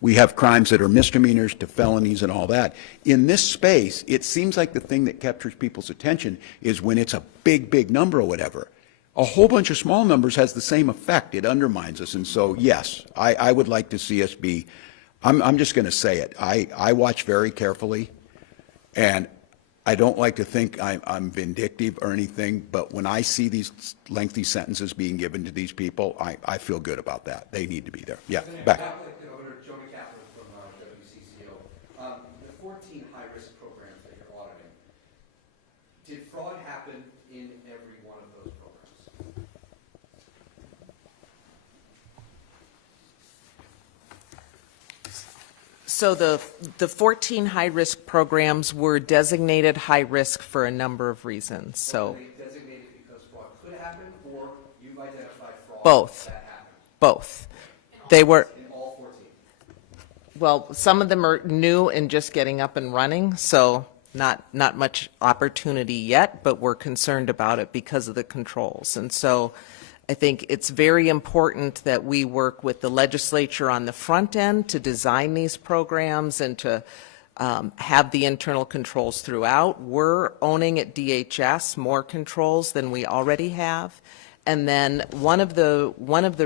We have crimes that are misdemeanors to felonies and all that. In this space, it seems like the thing that captures people's attention is when it's a big, big number or whatever. A whole bunch of small numbers has the same effect. It undermines us. And so, yes, I would like to see us be, I'm just going to say it. I watch very carefully, and I don't like to think I'm vindictive or anything, but when I see these lengthy sentences being given to these people, I feel good about that. They need to be there. Yeah, back. Governor Joe McCaffrey from WCCO. The 14 high-risk programs that you're auditing, did fraud happen in every one of those programs? So the 14 high-risk programs were designated high-risk for a number of reasons, so Were they designated because fraud could happen, or you've identified fraud both, that happened? both. They were, In all 14? well, some of them are new and just getting up and running, so not much opportunity yet, but we're concerned about it because of the controls. And so I think it's very important that we work with the legislature on the front end to design these programs and to have the internal controls throughout. We're owning at DHS more controls than we already have. And then one of the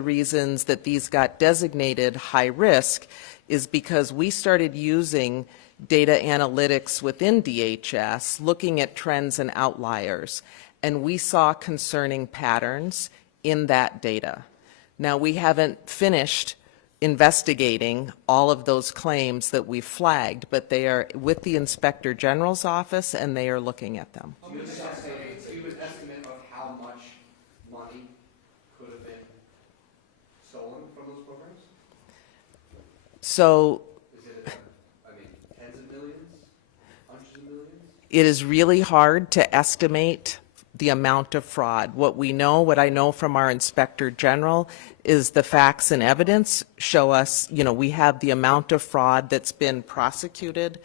reasons that these got designated high risk is because we started using data analytics within DHS, looking at trends and outliers, and we saw concerning patterns in that data. Now, we haven't finished investigating all of those claims that we flagged, but they are with the Inspector General's office, and they are looking at them. Do you have an estimate of how much money could have been stolen from those programs? So Is it, tens of millions, hundreds of millions? it is really hard to estimate the amount of fraud. What I know from our Inspector General is the facts and evidence show us, we have the amount of fraud that's been prosecuted.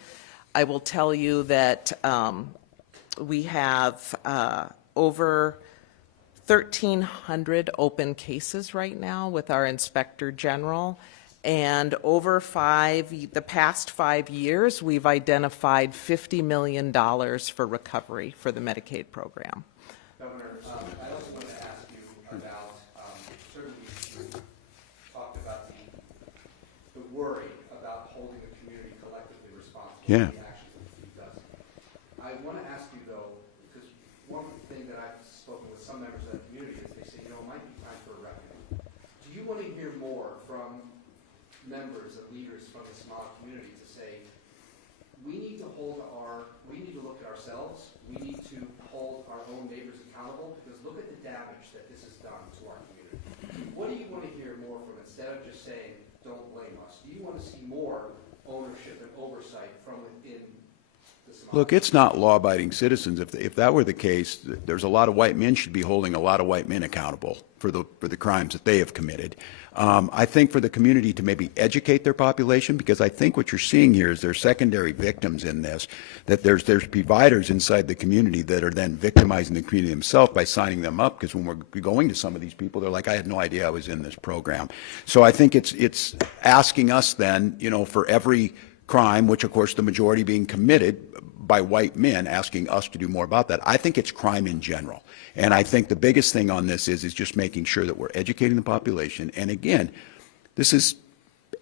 I will tell you that we have over 1,300 open cases right now with our Inspector General. And over the past 5 years, we've identified $50 million for recovery for the Medicaid program. Governor, I also want to ask you about, certainly you talked about the worry about holding the community collectively responsible Yeah. for the actions that the city does. I want to ask you, though, because one thing that I've spoken with some members of the community is they say, it might be time for a reckoning. Do you want to hear more from members and leaders from the Somali community to say, we need to look at ourselves, we need to hold our own neighbors accountable, because look at the damage that this has done to our community. What do you want to hear more from, instead of just saying, don't blame us? Do you want to see more ownership and oversight from within the Somali? Look, it's not law-abiding citizens. If that were the case, there's a lot of white men should be holding a lot of white men accountable for the crimes that they have committed. I think for the community to maybe educate their population, because I think what you're seeing here is there's secondary victims in this, that there's providers inside the community that are then victimizing the community themselves by signing them up, because when we're going to some of these people, they're like, I had no idea I was in this program. So I think it's asking us then, for every crime, which of course the majority being committed by white men, asking us to do more about that. I think it's crime in general. And I think the biggest thing on this is just making sure that we're educating the population. And again, this is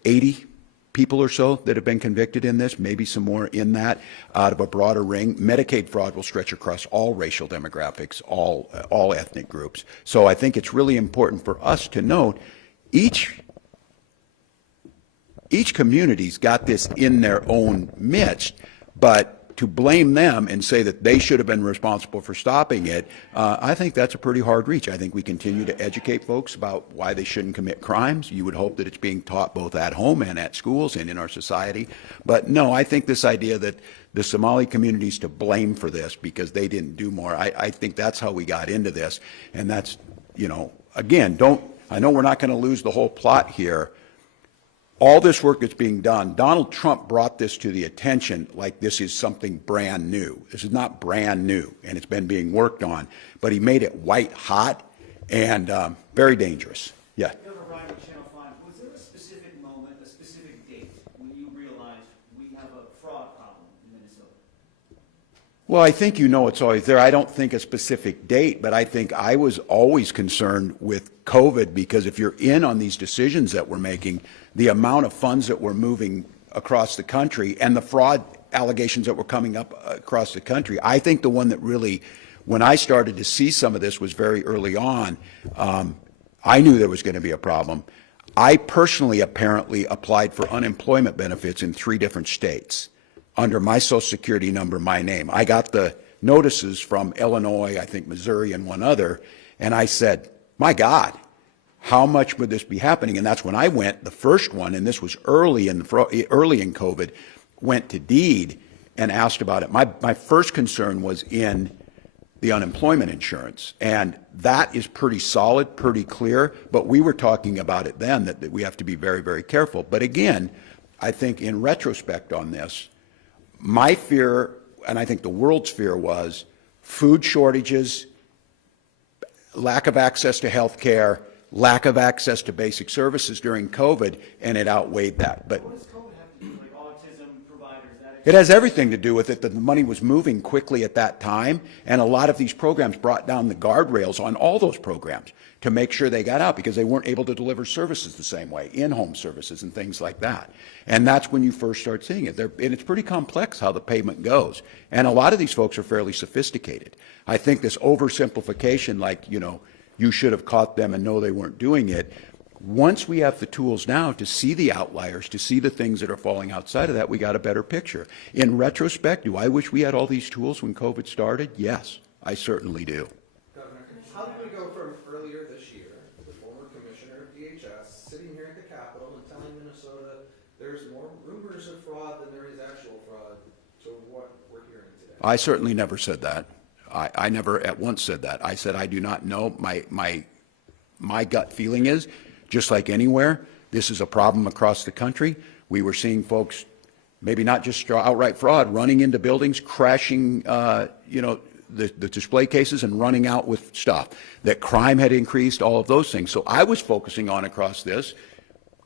80 people or so that have been convicted in this, maybe some more in that, out of a broader ring. Medicaid fraud will stretch across all racial demographics, all ethnic groups. So I think it's really important for us to note each community's got this in their own midst, but to blame them and say that they should have been responsible for stopping it, I think that's a pretty hard reach. I think we continue to educate folks about why they shouldn't commit crimes. You would hope that it's being taught both at home and at schools and in our society. But no, I think this idea that the Somali community's to blame for this because they didn't do more, I think that's how we got into this. And that's, again, I know we're not going to lose the whole plot here. All this work that's being done, Donald Trump brought this to the attention like this is something brand new. This is not brand new, and it's been being worked on, but he made it white hot and very dangerous. Yeah. Governor Ryan with Channel 5, was there a specific moment, a specific date, when you realized we have a fraud problem in Minnesota? Well, I think it's always there. I don't think a specific date, but I think I was always concerned with COVID, because if you're in on these decisions that we're making, the amount of funds that we're moving across the country and the fraud allegations that were coming up across the country. I think the one that really, when I started to see some of this, was very early on. I knew there was going to be a problem. I personally apparently applied for unemployment benefits in 3 different states under my Social Security number, my name. I got the notices from Illinois, I think Missouri, and one other, and I said, my God, how much would this be happening? And that's when I went, the first one, and this was early in COVID, went to DEED and asked about it. My first concern was in the unemployment insurance, and that is pretty solid, pretty clear, but we were talking about it then, that we have to be very, very careful. But again, I think in retrospect on this, my fear, and I think the world's fear, was food shortages, lack of access to health care, lack of access to basic services during COVID, and it outweighed that. But What does COVID have to do, like autism providers? it has everything to do with it, that the money was moving quickly at that time, and a lot of these programs brought down the guardrails on all those programs to make sure they got out, because they weren't able to deliver services the same way, in-home services and things like that. And that's when you first start seeing it. And it's pretty complex how the payment goes. And a lot of these folks are fairly sophisticated. I think this oversimplification, like, you know, you should have caught them and know they weren't doing it. Once we have the tools now to see the outliers, to see the things that are falling outside of that, we got a better picture. In retrospect, do I wish we had all these tools when COVID started? Yes, I certainly do. Governor, how did we go from earlier this year, the former commissioner of DHS sitting here at the Capitol and telling Minnesota there's more rumors of fraud than there is actual fraud, to what we're hearing today? I certainly never said that. I never at once said that. I said I do not know. My gut feeling is, just like anywhere, this is a problem across the country. We were seeing folks, maybe not just outright fraud, running into buildings, crashing, you know, the display cases and running out with stuff. That crime had increased, all of those things. So I was focusing on across this,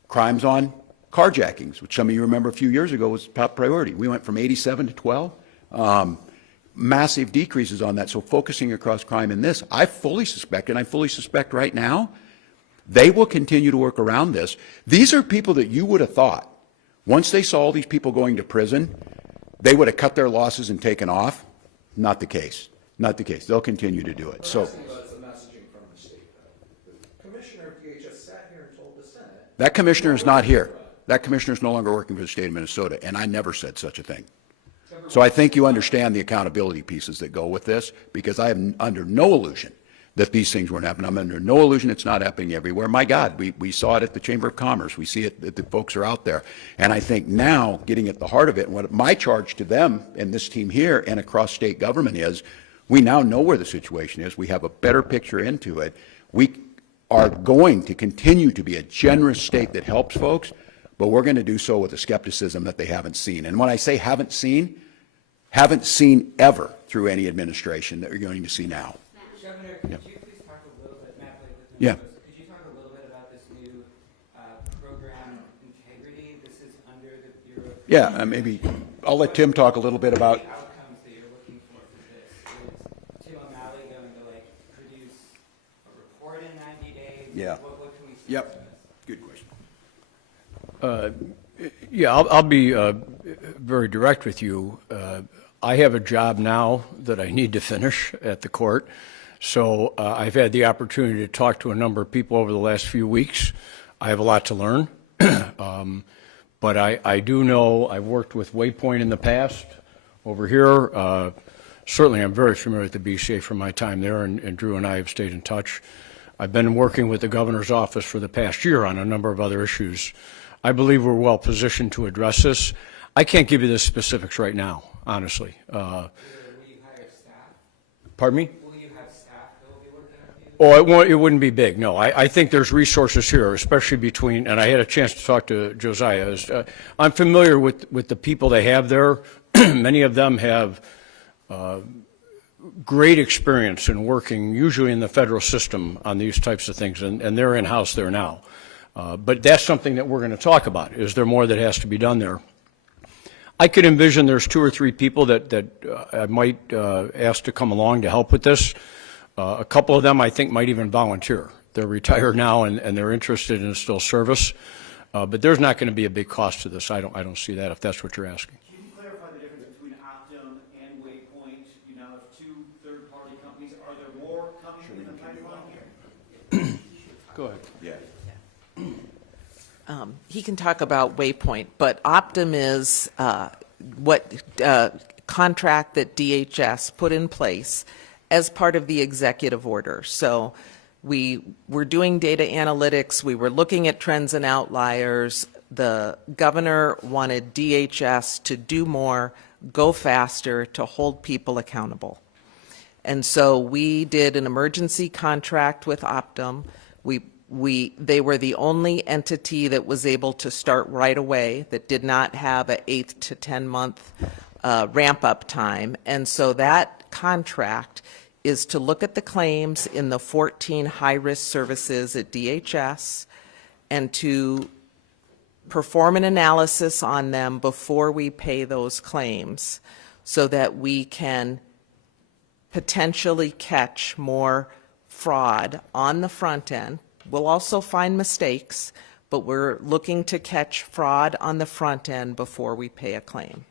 crimes on carjackings, which some of you remember a few years ago was top priority. We went from 87 to 12. Massive decreases on that. So focusing across crime in this, I fully suspect, and I fully suspect right now, they will continue to work around this. These are people that you would have thought, once they saw all these people going to prison, they would have cut their losses and taken off. Not the case. Not the case. They'll continue to do it. So That's the messaging from the state, though. The commissioner of DHS sat here and told the Senate. that commissioner is not here. That commissioner is no longer working for the state of Minnesota, and I never said such a thing. So I think you understand the accountability pieces that go with this, because I am under no illusion that these things weren't happening. I'm under no illusion it's not happening everywhere. My God, we saw it at the Chamber of Commerce. We see it that the folks are out there. And I think now, getting at the heart of it, and what my charge to them and this team here and across state government is, we now know where the situation is. We have a better picture into it. We are going to continue to be a generous state that helps folks, but we're going to do so with a skepticism that they haven't seen. And when I say haven't seen ever through any administration that you're going to see now. Governor, could you please talk a little bit, Matt, Yeah. could you talk a little bit about this new program integrity? This is under the Bureau of... Yeah, maybe I'll let Tim talk a little bit about. The outcomes that you're looking for this. Is Tim O'Malley going to produce a report in 90 days? Yeah. What can we see? Yep. Good question. Yeah, I'll be very direct with you. I have a job now that I need to finish at the court. So I've had the opportunity to talk to a number of people over the last few weeks. I have a lot to learn. But I do know I've worked with Waypoint in the past over here. Certainly I'm very familiar with the BCA from my time there, and Drew and I have stayed in touch. I've been working with the governor's office for the past year on a number of other issues. I believe we're well positioned to address this. I can't give you the specifics right now, honestly. Will you hire staff? Pardon me? Will you have staff that will be working on these? Oh, it wouldn't be big, no. I think there's resources here, especially between, and I had a chance to talk to Josiah. I'm familiar with the people they have there. Many of them have great experience in working, usually in the federal system, on these types of things, and they're in-house there now. But that's something that we're going to talk about. Is there more that has to be done there? I could envision there's 2 or 3 people that I might ask to come along to help with this. A couple of them I think might even volunteer. They're retired now and they're interested in still service. But there's not going to be a big cost to this. I don't see that, if that's what you're asking. Can you clarify the difference Optum and Waypoint. You now have 2 third-party companies. Are there more coming in the pipeline? Go ahead. Yeah. He can talk about Waypoint, but Optum is what contract that DHS put in place as part of the executive order. So we were doing data analytics, we were looking at trends and outliers. The governor wanted DHS to do more, go faster, to hold people accountable. And so we did an emergency contract with Optum. They were the only entity that was able to start right away, that did not have an 8 to 10 month ramp-up time. And so that contract is to look at the claims in the 14 high-risk services at DHS and to perform an analysis on them before we pay those claims so that we can potentially catch more fraud on the front end. We'll also find mistakes, but we're looking to catch fraud on the front end before we pay a claim.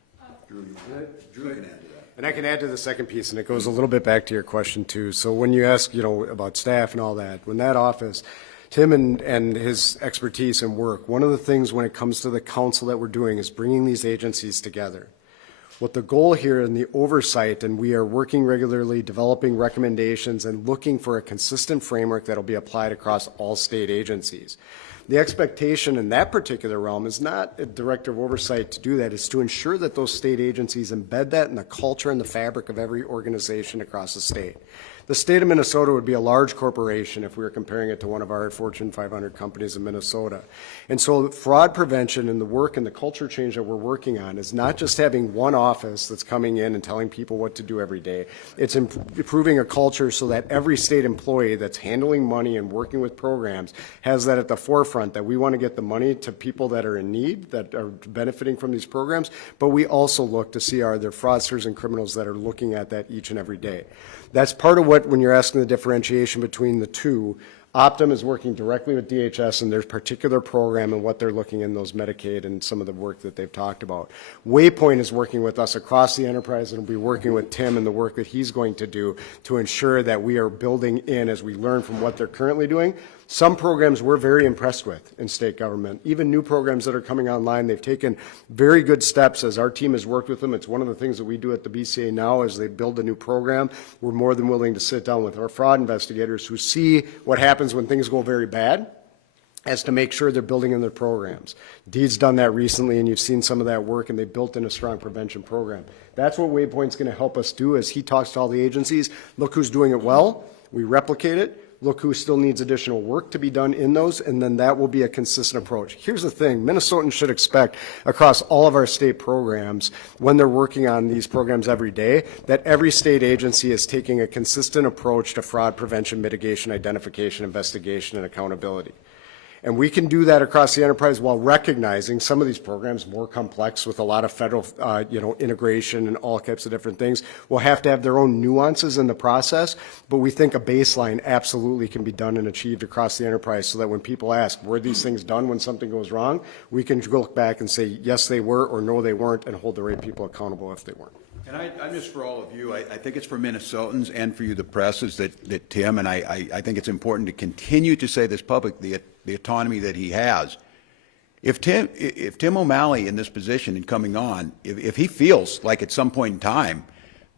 Drew can add to that. And I can add to the second piece, and it goes a little bit back to your question too. So when you ask, about staff and all that, when that office, Tim and his expertise and work, one of the things when it comes to the council that we're doing is bringing these agencies together. What the goal here in the oversight, and we are working regularly, developing recommendations and looking for a consistent framework that will be applied across all state agencies. The expectation in that particular realm is not a director of oversight to do that, it's to ensure that those state agencies embed that in the culture and the fabric of every organization across the state. The state of Minnesota would be a large corporation if we were comparing it to one of our Fortune 500 companies in Minnesota. And so fraud prevention and the work and the culture change that we're working on is not just having one office that's coming in and telling people what to do every day. It's improving a culture so that every state employee that's handling money and working with programs has that at the forefront, that we want to get the money to people that are in need, that are benefiting from these programs, but we also look to see are there fraudsters and criminals that are looking at that each and every day. That's part of what, when you're asking the differentiation between the two, Optum is working directly with DHS and their particular program and what they're looking in those Medicaid and some of the work that they've talked about. Waypoint is working with us across the enterprise and will be working with Tim and the work that he's going to do to ensure that we are building in as we learn from what they're currently doing. Some programs we're very impressed with in state government. Even new programs that are coming online, they've taken very good steps as our team has worked with them. It's one of the things that we do at the BCA now as they build a new program. We're more than willing to sit down with our fraud investigators who see what happens when things go very bad as to make sure they're building in their programs. Deed's done that recently, and you've seen some of that work, and they built in a strong prevention program. That's what Waypoint's going to help us do as he talks to all the agencies. Look who's doing it well. We replicate it. Look who still needs additional work to be done in those, and then that will be a consistent approach. Here's the thing, Minnesotans should expect across all of our state programs, when they're working on these programs every day, that every state agency is taking a consistent approach to fraud prevention, mitigation, identification, investigation, and accountability. And we can do that across the enterprise while recognizing some of these programs more complex with a lot of federal, integration and all types of different things will have to have their own nuances in the process. But we think a baseline absolutely can be done and achieved across the enterprise so that when people ask, were these things done when something goes wrong, we can look back and say, yes, they were, or no, they weren't, and hold the right people accountable if they weren't. And I'm just for all of you, I think it's for Minnesotans and for you, the press, is that Tim, and I think it's important to continue to say this publicly, the autonomy that he has. If Tim O'Malley in this position and coming on, if he feels like at some point in time,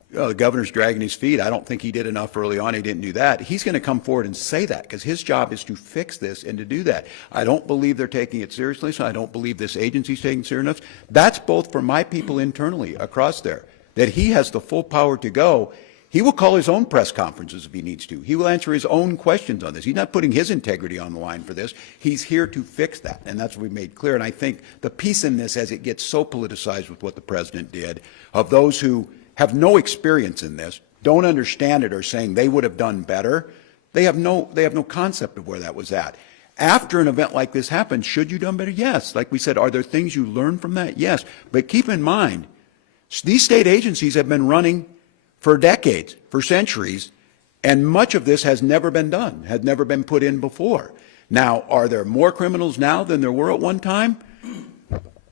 the governor's dragging his feet, I don't think he did enough early on, he didn't do that, he's going to come forward and say that because his job is to fix this and to do that. I don't believe they're taking it seriously, so I don't believe this agency's taking it seriously enough. That's both for my people internally across there, that he has the full power to go. He will call his own press conferences if he needs to. He will answer his own questions on this. He's not putting his integrity on the line for this. He's here to fix that, and that's what we made clear. And I think the piece in this, as it gets so politicized with what the president did, of those who have no experience in this, don't understand it, or saying they would have done better, they have no concept of where that was at. After an event like this happened, should you have done better? Yes. Like we said, are there things you learn from that? Yes. But keep in mind, these state agencies have been running for decades, for centuries, and much of this has never been done, had never been put in before. Now, are there more criminals now than there were at one time?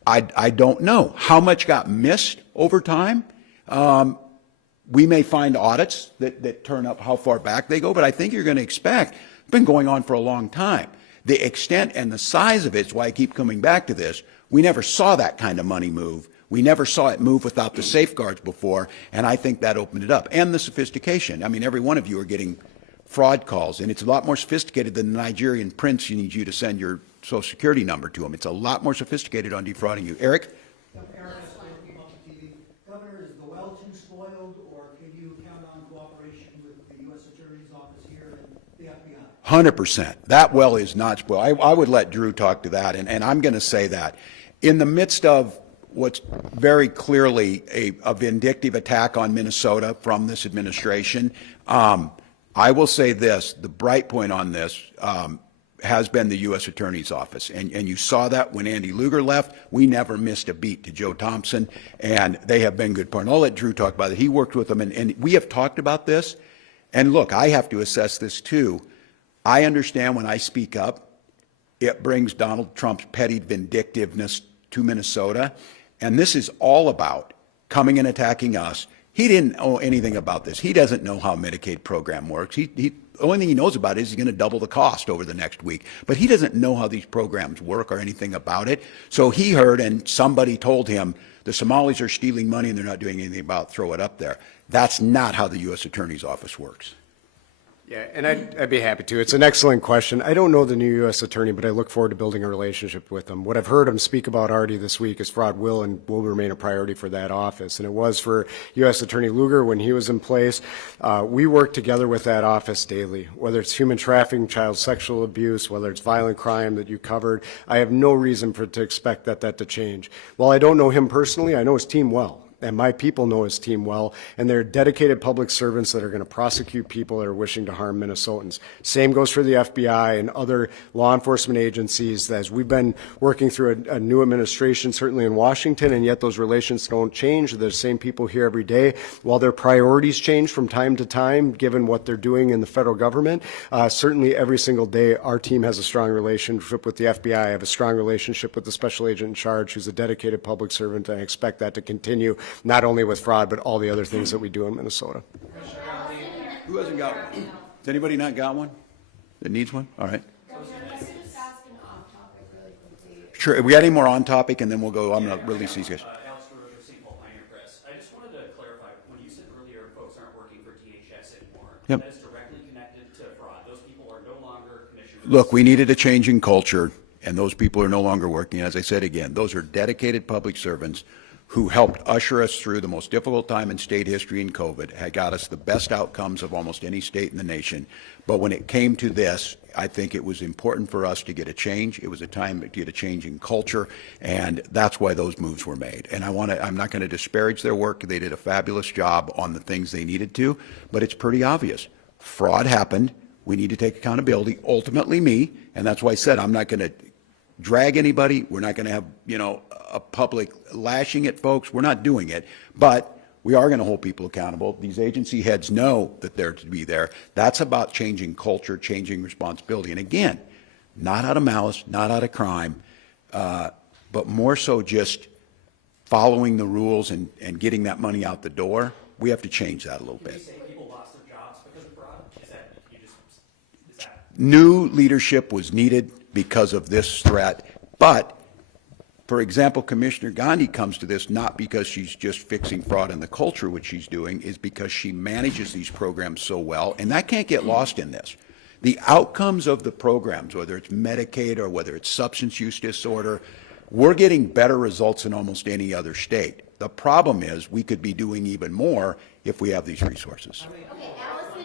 I don't know. How much got missed over time? We may find audits that turn up how far back they go, but I think you're going to expect, it's been going on for a long time. The extent and the size of it is why I keep coming back to this. We never saw that kind of money move. We never saw it move without the safeguards before, and I think that opened it up. And the sophistication. I mean, every one of you are getting fraud calls, and it's a lot more sophisticated than the Nigerian prince you need you to send your Social Security number to him. It's a lot more sophisticated on defrauding you. Eric? Governor, is the well too spoiled, or can you count on cooperation with the U.S. Attorney's Office here and the FBI? 100%. That well is not spoiled. I would let Drew talk to that, and I'm going to say that. In the midst of what's very clearly a vindictive attack on Minnesota from this administration, I will say this, the bright point on this has been the U.S. Attorney's Office. And you saw that when Andy Lugar left. We never missed a beat to Joe Thompson, and they have been good partners. I'll let Drew talk about it. He worked with them, and we have talked about this. And look, I have to assess this too. I understand when I speak up, it brings Donald Trump's petty vindictiveness to Minnesota. And this is all about coming and attacking us. He didn't know anything about this. He doesn't know how Medicaid program works. The only thing he knows about it is he's going to double the cost over the next week. But he doesn't know how these programs work or anything about it. So he heard, and somebody told him, the Somalis are stealing money and they're not doing anything about it. Throw it up there. That's not how the U.S. Attorney's Office works. Yeah, and I'd be happy to. It's an excellent question. I don't know the new U.S. Attorney, but I look forward to building a relationship with him. What I've heard him speak about already this week is fraud will remain a priority for that office. And it was for U.S. Attorney Lugar when he was in place. We work together with that office daily, whether it's human trafficking, child sexual abuse, whether it's violent crime that you covered. I have no reason to expect that to change. While I don't know him personally, I know his team well. And my people know his team well, and they're dedicated public servants that are going to prosecute people that are wishing to harm Minnesotans. Same goes for the FBI and other law enforcement agencies. As we've been working through a new administration, certainly in Washington, and yet those relations don't change. They're the same people here every day. While their priorities change from time to time, given what they're doing in the federal government, certainly every single day our team has a strong relationship with the FBI. I have a strong relationship with the special agent in charge, who's a dedicated public servant, and I expect that to continue, not only with fraud, but all the other things that we do in Minnesota. Who hasn't got one? Has anybody not got one that needs one? All right. Sure. We got any more on topic, and then we'll go. I'm going to release these guys. St. Paul Pioneer Press. I just wanted to clarify, when you said earlier folks aren't working for DHS anymore, Yep. that is directly connected to fraud. Those people are no longer commissioners. Look, we needed a change in culture, and those people are no longer working. As I said again, those are dedicated public servants who helped usher us through the most difficult time in state history in COVID, had got us the best outcomes of almost any state in the nation. But when it came to this, I think it was important for us to get a change. It was a time to get a change in culture, and that's why those moves were made. And I'm not going to disparage their work. They did a fabulous job on the things they needed to, but it's pretty obvious. Fraud happened. We need to take accountability, ultimately me, and that's why I said I'm not going to drag anybody. We're not going to have, a public lashing at folks. We're not doing it, but we are going to hold people accountable. These agency heads know that they're to be there. That's about changing culture, changing responsibility. And again, not out of malice, not out of crime, but more so just following the rules and getting that money out the door. We have to change that a little bit. Did you say people lost their jobs because of fraud? Is that New leadership was needed because of this threat, but for example, Commissioner Gandhi comes to this not because she's just fixing fraud in the culture, which she's doing, is because she manages these programs so well, and that can't get lost in this. The outcomes of the programs, whether it's Medicaid or whether it's substance use disorder, we're getting better results than almost any other state. The problem is we could be doing even more if we have these resources. Okay, Allison,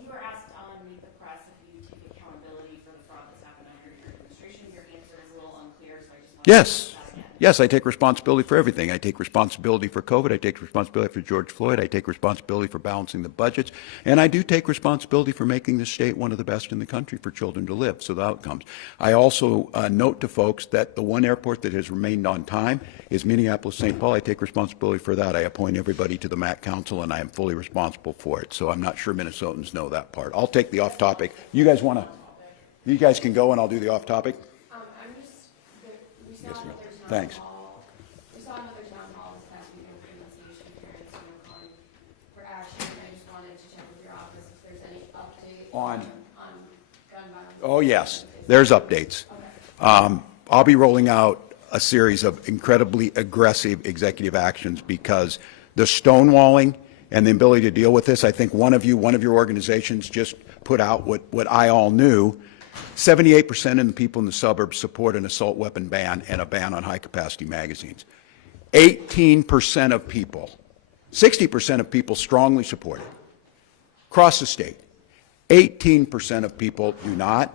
you were asked on Meet the Press if you take accountability for the fraud that's happened under your administration. Your answer is a little unclear, so I just want to Yes. ask again. Yes, I take responsibility for everything. I take responsibility for COVID. I take responsibility for George Floyd. I take responsibility for balancing the budgets. And I do take responsibility for making this state one of the best in the country for children to live, so the outcomes. I also note to folks that the one airport that has remained on time is Minneapolis-St. Paul. I take responsibility for that. I appoint everybody to the MAC Council, and I am fully responsible for it. So I'm not sure Minnesotans know that part. I'll take the off-topic. You guys want to? You guys can go, and I'll do the off-topic. We saw another town Thanks. hall. We saw another town town hall this past weekend for denunciation period, so we're calling for action. I just wanted to check with your office if there's any update On gun violence. Oh, yes, there's updates. I'll be rolling out a series of incredibly aggressive executive actions because the stonewalling and the ability to deal with this, I think one of your organizations just put out what I all knew. 78% of the people in the suburbs support an assault weapon ban and a ban on high-capacity magazines. 18% of people, 60% of people strongly support it. Across the state, 18% of people do not.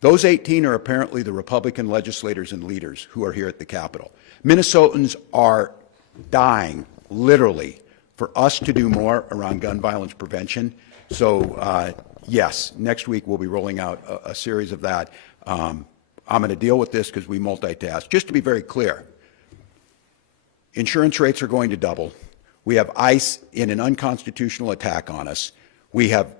Those 18 are apparently the Republican legislators and leaders who are here at the Capitol. Minnesotans are dying, literally, for us to do more around gun violence prevention. So, yes, next week we'll be rolling out a series of that. I'm going to deal with this because we multitask. Just to be very clear, insurance rates are going to double. We have ICE in an unconstitutional attack on us. We have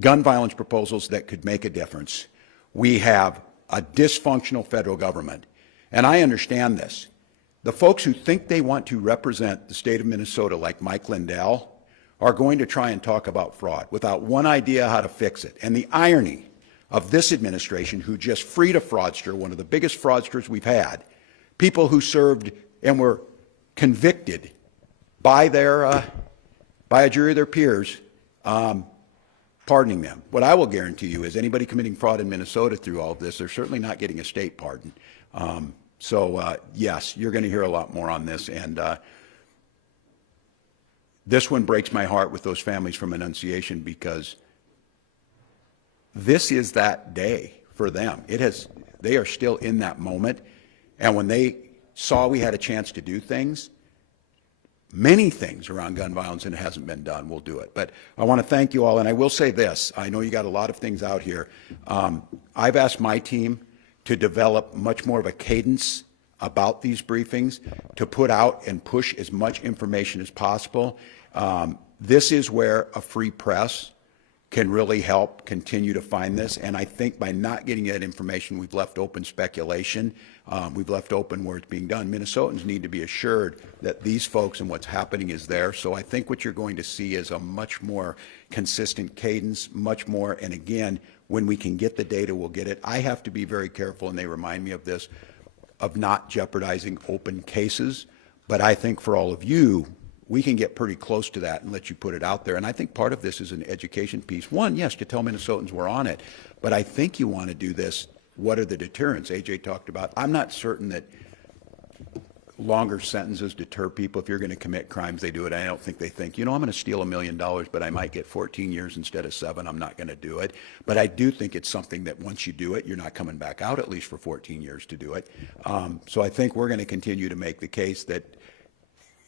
gun violence proposals that could make a difference. We have a dysfunctional federal government. And I understand this. The folks who think they want to represent the state of Minnesota, like Mike Lindell, are going to try and talk about fraud without one idea how to fix it. And the irony of this administration, who just freed a fraudster, one of the biggest fraudsters we've had, people who served and were convicted by a jury of their peers, pardoning them. What I will guarantee you is anybody committing fraud in Minnesota through all of this, they're certainly not getting a state pardon. Yes, you're going to hear a lot more on this, and this one breaks my heart with those families from Annunciation because this is that day for them. They are still in that moment, and when they saw we had a chance to do things, many things around gun violence, and it hasn't been done, we'll do it. But I want to thank you all, and I will say this. I know you got a lot of things out here. I've asked my team to develop much more of a cadence about these briefings, to put out and push as much information as possible. This is where a free press can really help continue to find this, and I think by not getting that information, we've left open speculation. We've left open where it's being done. Minnesotans need to be assured that these folks and what's happening is there. So I think what you're going to see is a much more consistent cadence, much more, and again, when we can get the data, we'll get it. I have to be very careful, and they remind me of this, of not jeopardizing open cases. But I think for all of you, we can get pretty close to that and let you put it out there. And I think part of this is an education piece. One, yes, to tell Minnesotans we're on it. But I think you want to do this. What are the deterrents? AJ talked about. I'm not certain that longer sentences deter people. If you're going to commit crimes, they do it. I don't think they think, I'm going to steal $1 million, but I might get 14 years instead of 7. I'm not going to do it. But I do think it's something that once you do it, you're not coming back out at least for 14 years to do it. So I think we're going to continue to make the case that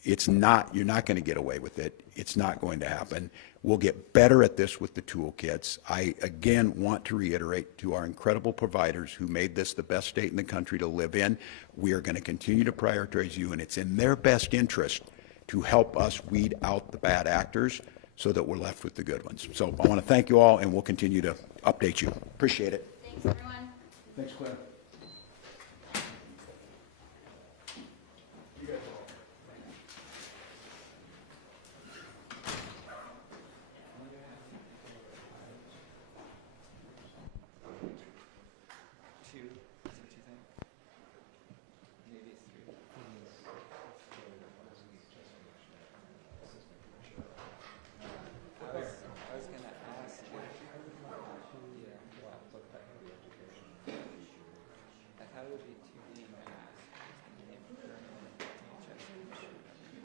you're not going to get away with it. It's not going to happen. We'll get better at this with the toolkits. I, again, want to reiterate to our incredible providers who made this the best state in the country to live in, we are going to continue to prioritize you, and it's in their best interest to help us weed out the bad actors so that we're left with the good ones. So I want to thank you all, and we'll continue to update you. Appreciate it. Thanks, everyone. Thanks, Claire.